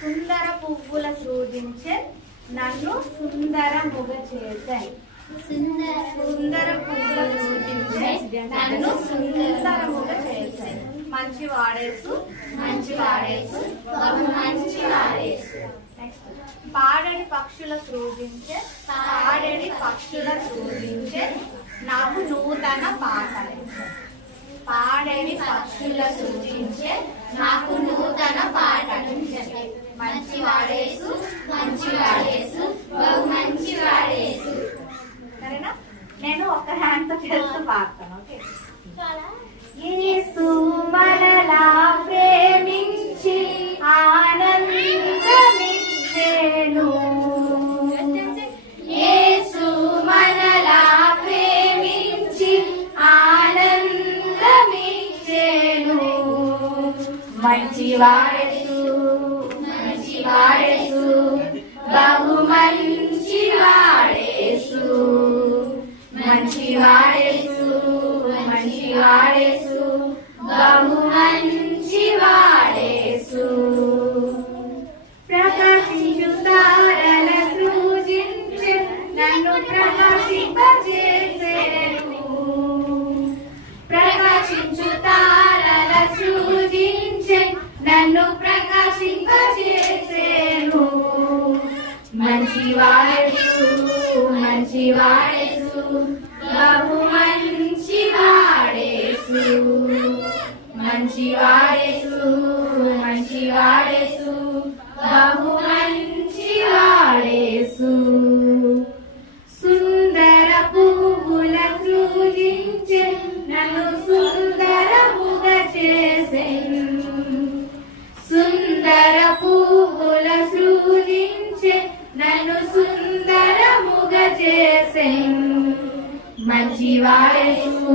సుందర పువ్వుల సృజించెన్, నన్ను సుందరముగ చేశాను. సుందర పువ్వుల సృజించెన్, నన్ను సుందరముగ చేశాను. మంచి వాడేసు, మంచి వాడేసు, బహు మంచి వాడేసు. నెక్స్ట్ పాడని పక్షుల సృజించే, పాడని పక్షుల సృజించే, నాకు నూతన పాటలు. పాడని పక్షుల సృజించే, నాకు నూతన పాటలు. మంచి వాడేసు, మంచి వాడేసు, బహు మంచి వాడేసు. సరేనా? నేను ఒక హ్యాండ్ తో చేస్తూ పాడతాను. ఓకే. యేసు మనలా ప్రేమించి ఆనందమిచ్చెను. యేసు మనలా ప్రేమించి ఆనందమిచ్చెను. మంచి వాడేసు, మంచి వాడేసు, బహు మంచి వాడేసు. మంచి వాడేసు, మంచి వాడేసు, బహు మంచి వాడేసు. ప్రకాశించు తారల సృజించె, నన్ను ప్రకాశింపజేసేను. ప్రకాశించు తారల సృజించె, నన్ను ప్రకాశింపజేసేను. మంచి వాడేసు, మంచి వాడేసు, బహు మంచి వాడేసు. మంచి వాడేసు, మంచి వాడేసు, బహు మంచి వాడేసు. సుందర పువ్వుల సృజించె, నన్ను సుందరముగ చేసెను. సుందర పువ్వుల సృజించె, నన్ను సుందరముగ చేసెను. మంచి వాడేసు,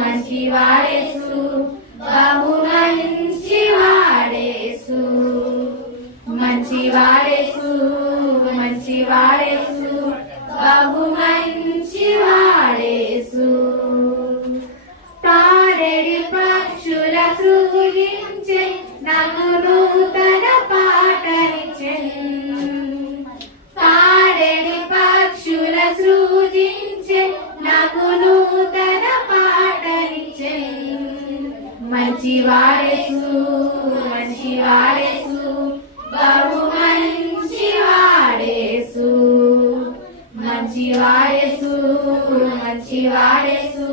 మంచి వాడేసు, బహు మంచి వాడేసు. మంచి వాడేసు, మంచి వాడేసు, బహు మంచి వాడేసు. పాడేడి పక్షుల సృజించె, నాకు నూతన పాటనిచ్చెను. పాడేడి పక్షుల సృజించె, నాకు నూతన పాటనిచ్చెను. మంచి వాడేసు, మంచి వాడేసు, బహు మంచి వాడేసు. మంచి వాడేసు, మంచి వాడేసు,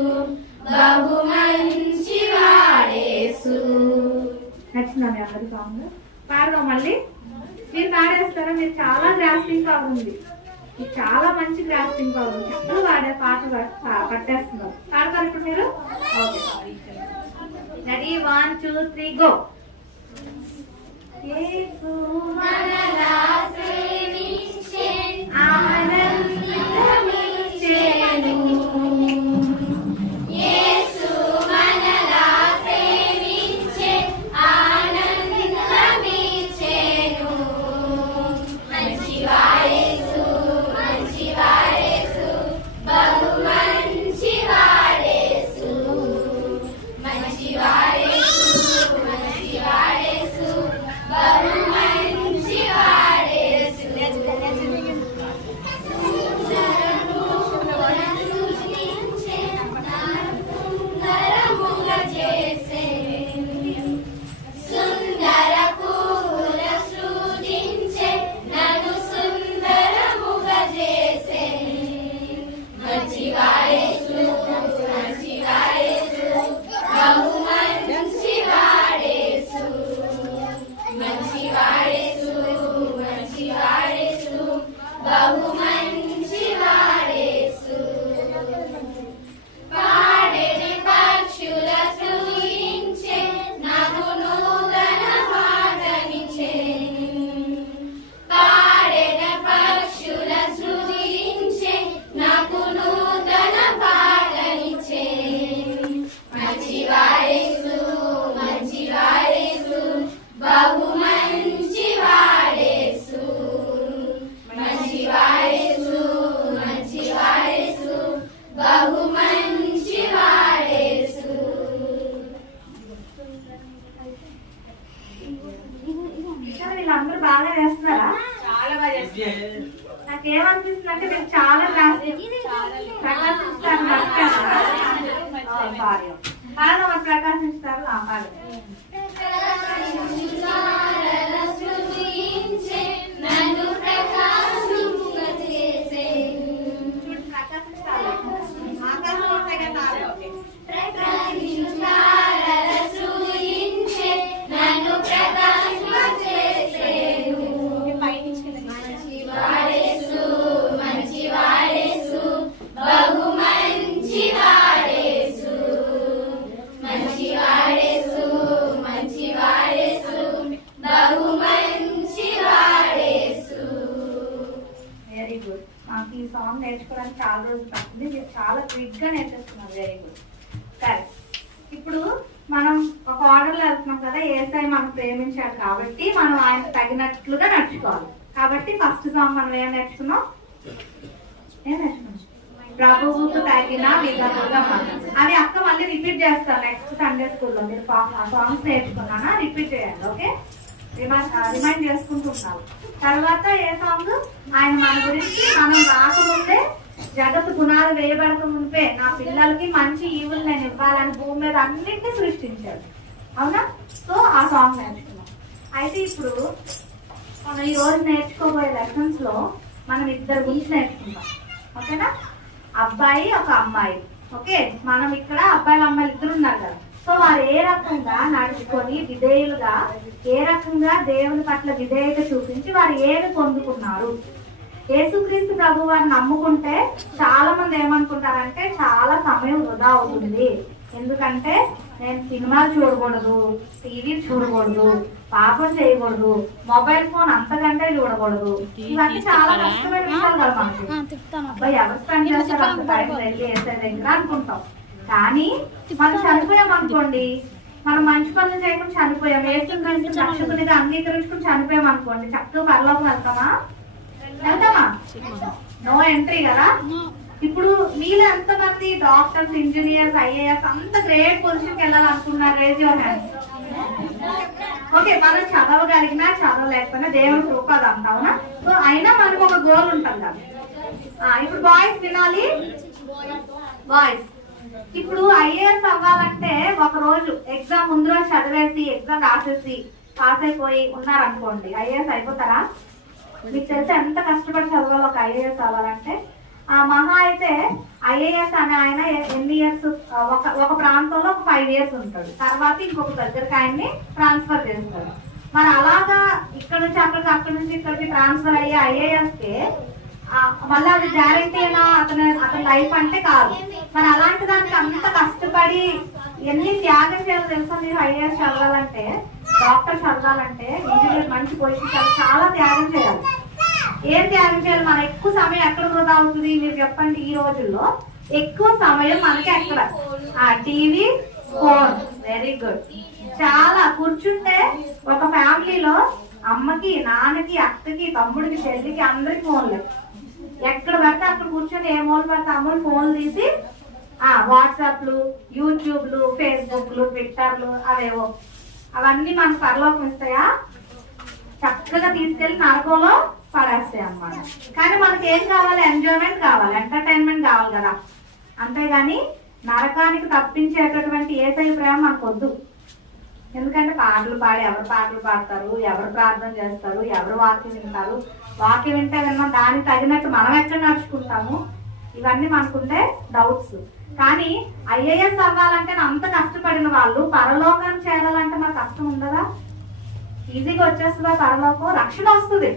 బహు మంచి వాడేసు. నచ్చిందా మీ అందరి సాంగ్? పాడదాం మళ్ళీ. మీరు పాడేస్తారా? మీరు చాలా గ్రాస్పింగ్ పవర్ ఉంది, మీకు చాలా మంచి గ్రాస్పింగ్ పవర్ ఉంది. ఎప్పుడు పాడే పాట పట్టేస్తున్నారు. పాడతారు ఇప్పుడు మీరు? Okay, ready? 1 2 3 గో. యేసు మనలా ప్రేమించె, ఆనందమిచ్చెను. మంచి వాడేసు మంచి వాడేసు బహు మంచి వాడేసు మంచి వాడేసు మంచి వాడేసు బహు మంచి వాడేసు పాడెని పక్షుల స్తుతించే నాకు నూతన పాటనిచ్చే పాడెని పక్షుల స్తుతించే నాకు నూతన పాటనిచ్చే మంచి వాడేసు మంచి వాడేసు బహు మంచి వాడేసు మంచి వాడేసు మంచి వాడేసు బహు మంచి వాడేసు వీళ్ళందరూ బాగా చేస్తున్నారా? చాలా బాగా చేస్తారు. నాకేమనిపిస్తుంది అంటే మీరు చాలా ప్రకాశిస్తారు. బాగా ప్రకాశిస్తారు. స్తుతించే నన్ను ప్రకాశింపజేసే ప్రకాశించారల స్తుతించే నన్ను ప్రకాశింపజేసేను మంచి వాడేసు మంచి వాడేసు బహు మంచి వాడేసు మంచి వాడేసు మంచి వాడేసు బహు మంచి వాడేసు. Very good. మాకు ఈ సాంగ్ నేర్చుకోవడానికి చాలా రోజులు పడుతుంది. మీరు చాలా క్విక్ గా నేర్చేస్తున్నారు. Very good. సరే, ఇప్పుడు మనం ఒక ఆర్డర్లో వెళ్తున్నాం కదా. యేసయ్య మనం ప్రేమించాడు కాబట్టి మనం ఆయన తగినట్లుగా నడుచుకోవాలి. కాబట్టి ఫస్ట్ సాంగ్ మనం ఏం నేర్చుకున్నాం? ప్రభువుకు తగిన విధముగా అది అక్క మళ్ళీ రిపీట్ చేస్తాను నెక్స్ట్ సండే స్కూల్లో. మీరు సాంగ్స్ నేర్చుకున్నానా? రిపీట్ చేయండి. ఓకే, రిమైండ్ చేసుకుంటున్నాను. తర్వాత ఏ సాంగ్? ఆయన మన గురించి మనం రాకముందే జగత్తు గుణాలు వేయబడక ముందే నా పిల్లలకి మంచి ఈవులు నేను ఇవ్వాలని భూమి మీద అన్నింటినీ సృష్టించాడు. అవునా? సో ఆ సాంగ్ నేర్చుకున్నాం. అయితే ఇప్పుడు మనం ఈ రోజు నేర్చుకోబోయే లెసన్స్ లో మనం ఇద్దరు గురించి నేర్చుకుంటాం. ఓకేనా? అబ్బాయి ఒక అమ్మాయి. ఓకే, మనం ఇక్కడ అబ్బాయిలు అమ్మాయిలు ఇద్దరు ఉన్నారు కదా. సో వారు ఏ రకంగా నడుచుకొని విధేయులుగా, ఏ రకంగా దేవుని పట్ల విధేయత చూపించి వారు ఏమి పొందుకున్నారు. యేసుక్రీస్తు ప్రభు వారిని నమ్ముకుంటే చాలా మంది ఏమనుకుంటారంటే చాలా సమయం వృధా అవుతుంది. ఎందుకంటే నేను సినిమాలు చూడకూడదు, టీవీ చూడకూడదు, పాపం చేయకూడదు, మొబైల్ ఫోన్ అంతకంటే చూడకూడదు. ఇవన్నీ చాలా కష్టమైన విషయాలు కదా మనకి. అబ్బాయి ఎవరు స్పెండ్ చేస్తారు అంత టైం వెళ్ళి వేసే దగ్గర అనుకుంటాం. కానీ మనం చనిపోయాం అనుకోండి, మనం మంచి పనులు చేయకుండా చనిపోయాం, యేసుక్రీస్తు రక్షకునిగా అంగీకరించుకుని చనిపోయాం అనుకోండి, చక్కగా పరలోకం వెళ్తామా? నో ఎంట్రీ కదా. ఇప్పుడు మీలో ఎంతమంది డాక్టర్స్, ఇంజనీర్స్, ఐఏఎస్ అంత గ్రేట్ పొజిషన్ కి వెళ్ళాలనుకున్నారు? Raise your hand. ఓకే, మనం చదవగలిగినా చదవలేకపోయినా దేవుని కృప అదంతా. అవునా? సో అయినా మనకు ఒక గోల్ ఉంటుంది కదా. ఇప్పుడు బాయ్స్ వినాలి. బాయ్స్ ఇప్పుడు ఐఏఎస్ అవ్వాలంటే ఒక రోజు ఎగ్జామ్ ముందు రోజు చదివేసి ఎగ్జామ్ రాసేసి పాస్ అయిపోయి ఉన్నారనుకోండి, ఐఏఎస్ అయిపోతారా? మీకు తెలిసి ఎంత కష్టపడి చదవాలి ఒక ఐఏఎస్ అవ్వాలంటే. ఆ మహా అయితే ఐఏఎస్ అనే ఆయన ఎన్ని ఇయర్స్, ఒక ప్రాంతంలో ఒక 5 years ఉంటాడు. తర్వాత ఇంకొక దగ్గరికి ఆయన్ని ట్రాన్స్ఫర్ చేస్తాడు. మరి అలాగా ఇక్కడ నుంచి అక్కడికి, అక్కడి నుంచి ఇక్కడికి ట్రాన్స్ఫర్ అయ్యే ఐఏఎస్ కి మళ్ళీ అది గ్యారంటీ అయినా అతని లైఫ్ అంటే కాదు. మరి అలాంటి దానికి అంత కష్టపడి ఎన్ని త్యాగం చేయాలో తెలుసా మీరు? ఐఏఎస్ చదవాలంటే, డాక్టర్ చదవాలంటే, ఇంజనీర్ మంచి పొజిషన్ చాలా త్యాగం చేయాలి. ఏం త్యాగం చేయాలి? మన ఎక్కువ సమయం ఎక్కడ వృధా అవుతుంది మీరు చెప్పండి? ఈ రోజుల్లో ఎక్కువ సమయం మనకి ఎక్కడ? TV, phone. Very good. చాలా కూర్చుంటే ఒక ఫ్యామిలీలో అమ్మకి, నాన్నకి, అక్కకి, తమ్ముడికి, చెల్లికి అందరికి ఫోన్లు. ఎక్కడ పడితే అక్కడ కూర్చొని ఏ మూల పడితే అమ్మలు ఫోన్లు తీసి వాట్సాప్లు, యూట్యూబ్లు, ఫేస్బుక్లు, ట్విట్టర్లు అవేవో అవన్నీ మనకు పరలోకం ఇస్తాయా? చక్కగా తీసుకెళ్లి నరకంలో పడేస్తాయి అన్నమాట. కానీ మనకి ఏం కావాలి? ఎంజాయ్మెంట్ కావాలి, ఎంటర్టైన్మెంట్ కావాలి కదా. అంతేగాని నరకానికి తప్పించేటటువంటి యేసయ్య ప్రేమ మనకు వద్దు. ఎందుకంటే పాటలు పాడి ఎవరు పాటలు పాడతారు, ఎవరు ప్రార్థన చేస్తారు, ఎవరు వాక్యం వింటారు? వాక్యం వింటే విన్నాం, దానికి తగినట్టు మనం ఎక్కడ నడుచుకుంటాము? ఇవన్నీ మనకుండే డౌట్స్. కానీ ఐఏఎస్ అవ్వాలంటే అంత కష్టపడిన వాళ్ళు పరలోకాన్ని చేరాలంటే మనకు కష్టం ఉండదా? ఈజీగా వచ్చేస్తుందా పరలోకం? రక్షణ వస్తుంది.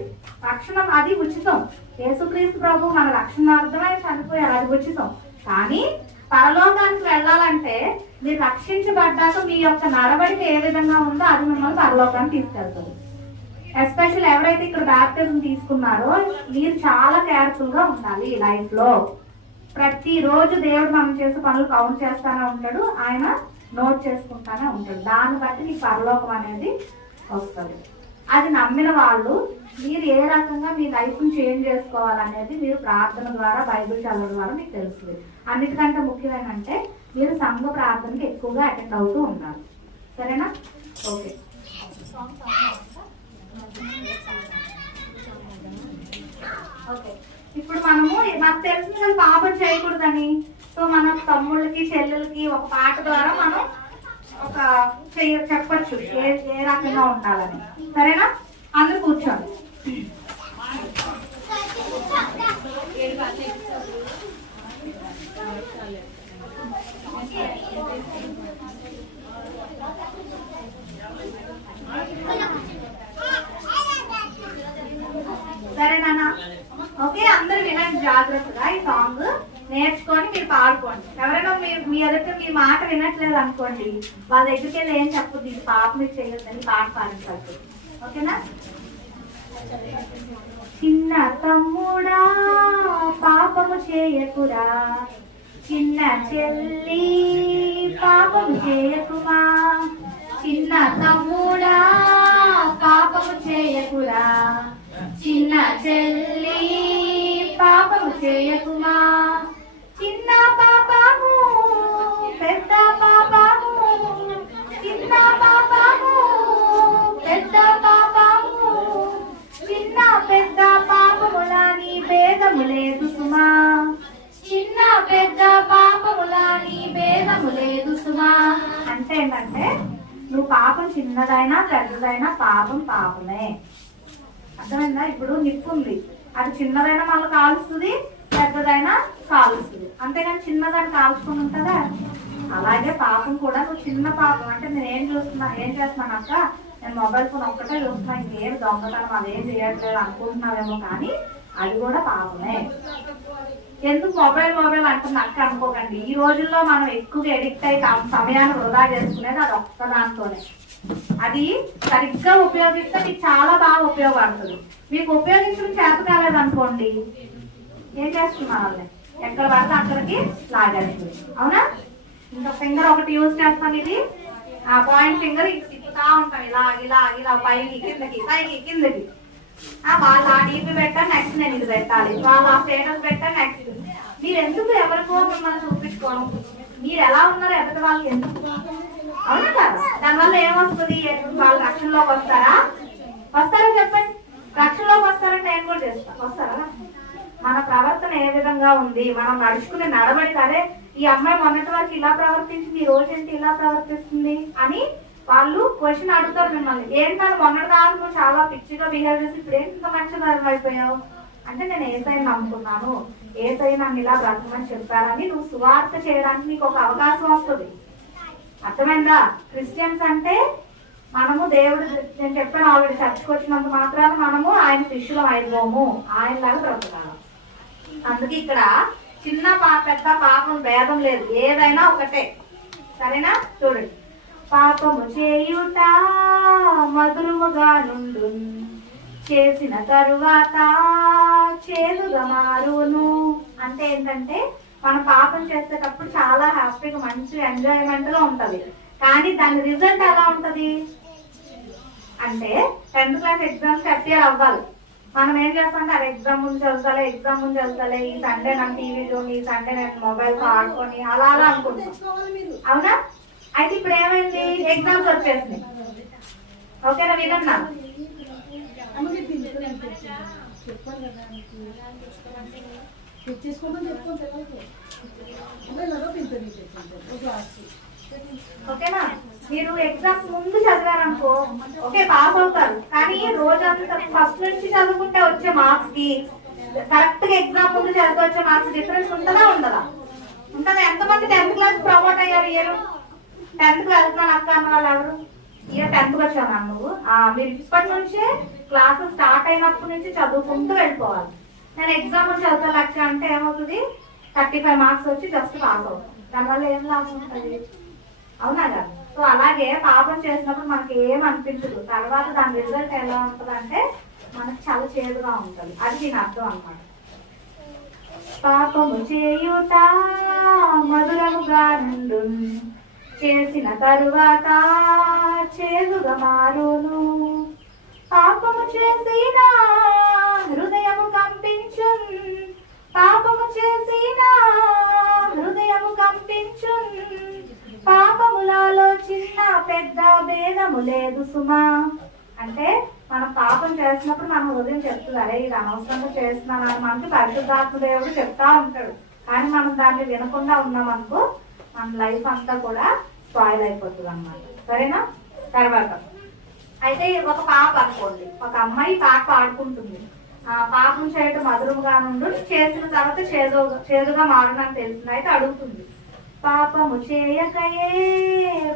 రక్షణ అది ఉచితం. యేసుక్రీస్తు ప్రభు మన రక్షణార్థమై చనిపోయారు, అది ఉచితం. కానీ పరలోకానికి వెళ్ళాలంటే మీరు రక్షించబడ్డాక మీ యొక్క నడవడిక ఏ విధంగా ఉందో అది మిమ్మల్ని పరలోకానికి తీసుకెళ్తుంది. ఎస్పెషల్ ఎవరైతే ఇక్కడ బ్యాప్టిజం తీసుకున్నారో మీరు చాలా కేర్ఫుల్ గా ఉండాలి లైఫ్ లో. ప్రతిరోజు దేవుడు మనం చేసే పనులు కౌంట్ చేస్తానే ఉంటాడు, ఆయన నోట్ చేసుకుంటానే ఉంటాడు. దాన్ని బట్టి మీకు పరలోకం అనేది వస్తుంది. అది నమ్మిన వాళ్ళు మీరు ఏ రకంగా మీ లైఫ్ని చేంజ్ చేసుకోవాలనేది మీరు ప్రార్థన ద్వారా, బైబిల్ చదవడం ద్వారా మీకు తెలుస్తుంది. అన్నిటికంటే ముఖ్యమేంటంటే మీరు సంఘ ప్రార్థనకి ఎక్కువగా అటెండ్ అవుతూ ఉండాలి. సరేనా? ఓకే. ఓకే, ఇప్పుడు మనకు తెలిసింది కదా పాపం చేయకూడదని. సో మన తమ్ముళ్ళకి చెల్లెలకి ఒక పాట ద్వారా మనం ఒక చెప్పచ్చు ఏ రకంగా ఉండాలని. సరేనా? అందరూ కూర్చోండి. సరేనా? ఓకే, అందరు వినండి జాగ్రత్తగా. ఈ సాంగ్ నేర్చుకొని మీరు పాడుకోండి. ఎవరైనా మీ ఎదుట మీ మాట వినట్లేదు అనుకోండి, వాళ్ళ దగ్గరికి వెళ్ళి ఏం చెప్పదు, ఇది పాప మీరు చేయొద్దని పాట పాడించాలి. ఓకేనా? చిన్న తమ్ముడా పాపము చేయకురా, చిన్న చెల్లి పాపము చేయకుమా. చిన్న తమ్ముడా పాపము చేయకురా, చిన్న చెల్లి పాపము చేయకుమా. చిన్న పాపము పెద్ద పాపము, చిన్న పాపము పెద్ద పాపము, చిన్న పెద్ద పాపములని భేదము లేదు సుమా. చిన్న పెద్ద పాపములని భేదము లేదు సుమా. అంటే ఏంటంటే నువ్వు పాపం చిన్నదైనా పెద్దదైనా పాపం పాపమే. అర్థమైందా? ఇప్పుడు నిప్పు ఉంది, అది చిన్నదైనా మళ్ళీ కాలుస్తుంది, పెద్దదైనా కాలుస్తుంది. అంతేగాని చిన్నదాన్ని కాల్చుకొని ఉంటుందా? అలాగే పాపం కూడా నువ్వు చిన్న పాపం అంటే నేను ఏం చేస్తున్నాను అక్క, నేను మొబైల్ ఫోన్ ఒక్కటే చూస్తున్నా, ఇంకేం దొంగతనం అదేం చేయట్లేదు అనుకుంటున్నావేమో, కానీ అది కూడా పాపమే. ఎందుకు మొబైల్ అంటున్నా అక్క అనుకోకండి. ఈ రోజుల్లో మనం ఎక్కువగా ఎడిక్ట్ అయి సమయాన్ని వృధా చేసుకునేది అది ఒక్కదాంతోనే. అది సరిగ్గా ఉపయోగిస్తే మీకు చాలా బాగా ఉపయోగపడుతుంది. మీకు ఉపయోగించడం చేత కాలేదు అనుకోండి, ఏం చేస్తున్నారు వాళ్ళని ఎక్కడ పడితే అక్కడికి లాగేస్తుంది. అవునా? ఇంకా ఫింగర్ ఒకటి యూజ్ చేస్తాం, ఇది ఆ పాయింట్ ఫింగర్ ఇప్పుతా ఉంటాం, ఇలా ఇలా ఇలా పైకి కిందకి పైకి కిందకి. వాళ్ళు ఆ డీపీ పెట్టాలి, నెక్స్ట్ నేను ఇది పెట్టాలి, వాళ్ళు ఆ స్టేటస్ పెట్టాలి, నెక్స్ట్. మీరు ఎందుకు ఎవరికో మిమ్మల్ని చూపించుకోను, మీరు ఎలా ఉన్నారో ఎదుటి వాళ్ళకి ఎందుకు? అవునా కదా? దానివల్ల ఏమొస్తుంది? వాళ్ళు రక్షణలోకి వస్తారా చెప్పండి? రక్షణలోకి వస్తారంటే నేను కూడా చేస్తాను. వస్తారా? మన ప్రవర్తన ఏ విధంగా ఉంది, మనం నడుచుకునే నడవడి, అదే ఈ అమ్మాయి మొన్నటి వరకు ఇలా ప్రవర్తించింది, ఈ రోజు ఏంటి ఇలా ప్రవర్తిస్తుంది అని వాళ్ళు క్వశ్చన్ అడుగుతారు మిమ్మల్ని. ఏంటని మొన్నటి దాకా నువ్వు చాలా పిచ్చిగా బిహేవ్ చేసి ఇప్పుడు ఏంటి ఇంత మంచిగా అయిపోయావు అంటే, నేను ఏసై నమ్ముకున్నాను, ఏసై నన్ను ఇలా బ్రతకమని చెప్పారని నువ్వు సువార్త చేయడానికి నీకు ఒక అవకాశం వస్తుంది. అర్థమైందా? క్రిస్టియన్స్ అంటే మనము దేవుడు, నేను చెప్పాను ఆల్రెడీ, చర్చకు వచ్చినంత మాత్రాన మనము ఆయన శిష్యులం అయిపోము, ఆయనలాగా బ్రతకాలి. అందుకే ఇక్కడ చిన్న పెద్ద పాపం భేదం లేదు, ఏదైనా ఒకటే. సరేనా? చూడండి. పాపము చేయుట మధురముగా నుండు, చేసిన తరువాత చేదుగా మారును. అంటే ఏంటంటే మనం పాపం చేసేటప్పుడు చాలా హ్యాపీగా మంచి ఎంజాయ్మెంట్ గా ఉంటది, కానీ దాని రిజల్ట్ ఎలా ఉంటది అంటే 10th క్లాస్ ఎగ్జామ్స్ అపియర్ అవ్వాలి. మనం ఏం చేస్తామంటే అది ఎగ్జామ్ ముందు చదువుతాలే, ఈ సండే నాకు టీవీ చూడండి, ఈ సండే నేను మొబైల్ తో ఆడుకొని అలా అనుకుంటాం. అవునా? అయితే ఇప్పుడు ఏమైంది? ఎగ్జామ్స్ వచ్చేసినాయి. ఓకేనా? వినన్నా? ఓకేనా? మీరు ఎగ్జామ్స్ ముందు చదివారనుకో ఓకే పాస్ అవుతారు, కానీ రోజంతా ఫస్ట్ నుంచి చదువుకుంటే వచ్చే మార్క్స్ కి కరెక్ట్ గా ఎగ్జామ్ ముందు చదివచ్చే మార్క్స్ డిఫరెన్స్ ఉంటుందా ఉండదా? ఉంటుందా? ఎంతమంది 10th క్లాస్ ప్రమోట్ అయ్యారు ఇయర్? 10th వెళ్తున్నాను అక్క అన్న వాళ్ళు ఎవరు? ఇయర్ 10th వచ్చాను నువ్వు. మీరు ఇప్పటి నుంచే క్లాసెస్ స్టార్ట్ అయినప్పటి నుంచి చదువుకుంటూ వెళ్ళిపోవాలి. నేను ఎగ్జామ్ చదువుతా లెక్క అంటే ఏమవుతుంది, 35 మార్క్స్ వచ్చి జస్ట్ పాస్ అవుతాం. దానివల్ల ఏం లాభం ఉంటుంది? అవునా కదా? సో అలాగే పాపం చేసినప్పుడు మనకి ఏం అనిపించదు, తర్వాత దాని రిజల్ట్ ఎలా ఉంటుంది అంటే మనకు చాలా చేదుగా ఉంటుంది. అది దీని అర్థం అన్నమాట. పాపము చేయుట మధురముగా నుండు, చేసిన తరువాత చేదుగా మారును. పాపము చేసిన హృదయము కంపించు, పాపము చేసిన హృదయము కంపించు, పాపములలో చిన్న పెద్ద భేదము లేదు సుమా. అంటే మనం పాపం చేసినప్పుడు మన హృదయం చెప్తుంది, అరే ఇది అనవసరంగా చేస్తున్నాను అని మనకి పరిశుద్ధాత్మ దేవుడు చెప్తా ఉంటాడు. కానీ మనం దాన్ని వినకుండా ఉన్నామనుకో మన లైఫ్ అంతా కూడా స్పాయిల్ అయిపోతుంది అన్నమాట. సరేనా? తర్వాత అయితే ఒక పాప అనుకోండి, ఒక అమ్మాయి పాట పాడుకుంటుంది. పాపం చేయటం మధురముగా నుండి, చేసిన తర్వాత చేదుగా మారునని తెలిసింది. అయితే అడుగుతుంది, పాపము చేయకయే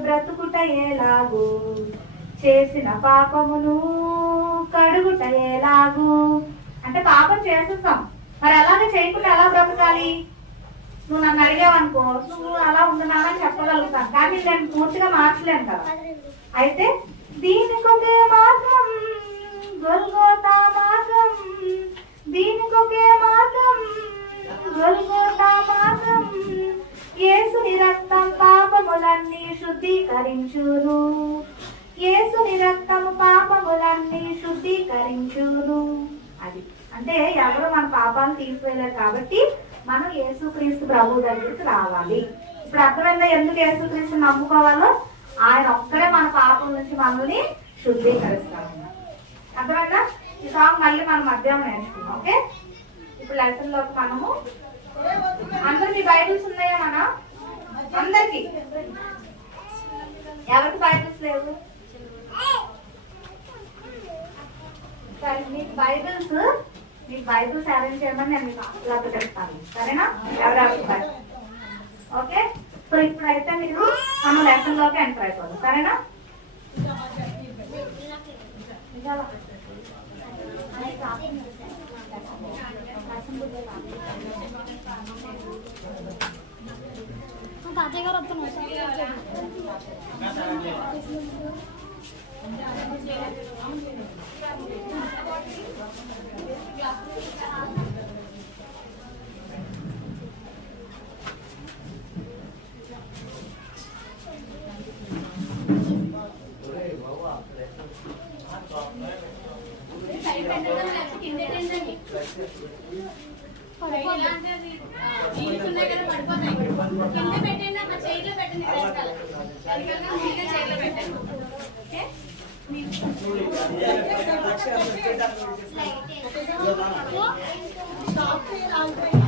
బ్రతుకుట ఎలాగు, చేసిన పాపమును కడుగుట ఎలాగు. అంటే పాపం చేసేస్తాం, మరి అలాగే చేయకుండా ఎలా బ్రతకాలి? నువ్వు నన్ను అడిగావనుకో, నువ్వు అలా ఉంటున్నానని చెప్పగలుగుతాను, కానీ నేను పూర్తిగా మార్చలేను కదా. అయితే దీనికొకే మార్గం గొల్గోతా మార్గం, దీనికొకే మార్గం గొల్గోతా మార్గం, యేసుని రక్తం పాపములన్నీ శుద్ధీకరించును, యేసుని రక్తము పాపములన్నీ శుద్ధీకరించును. అది అంటే ఎవరు మన పాపాలను తీసివేయలేరు కాబట్టి మనం యేసుక్రీస్తు ప్రభు దగ్గరికి రావాలి. ఇప్పుడు అర్థమైందా ఎందుకు యేసుక్రీస్తు నమ్ముకోవాలో? ఆయన ఒక్కడే మన పాపం నుంచి మనల్ని శుద్ధీకరిస్తాడు. అర్థమైందా? ఈ సాంగ్ మళ్ళీ మనం మధ్యాహ్నం నేర్చుకున్నాం. ఓకే, ఇప్పుడు లెసన్ లోకి మనము అందరు మీ బైబిల్స్ ఉన్నాయా? మన అందరికి ఎవరికి బైబిల్స్ లేవు? సరే, మీకు బైబిల్స్ అరేంజ్ చేయమని నేను మీకు అసలు చెప్తాను. సరేనా? ఎవరెవరికి? ఓకే, సో ఇప్పుడైతే మీరు మనం లెసన్ లోకి ఎంటర్ అయిపోదు. సరేనా? తాతయ్య గారు వస్తున్నారు. పెట్టండి.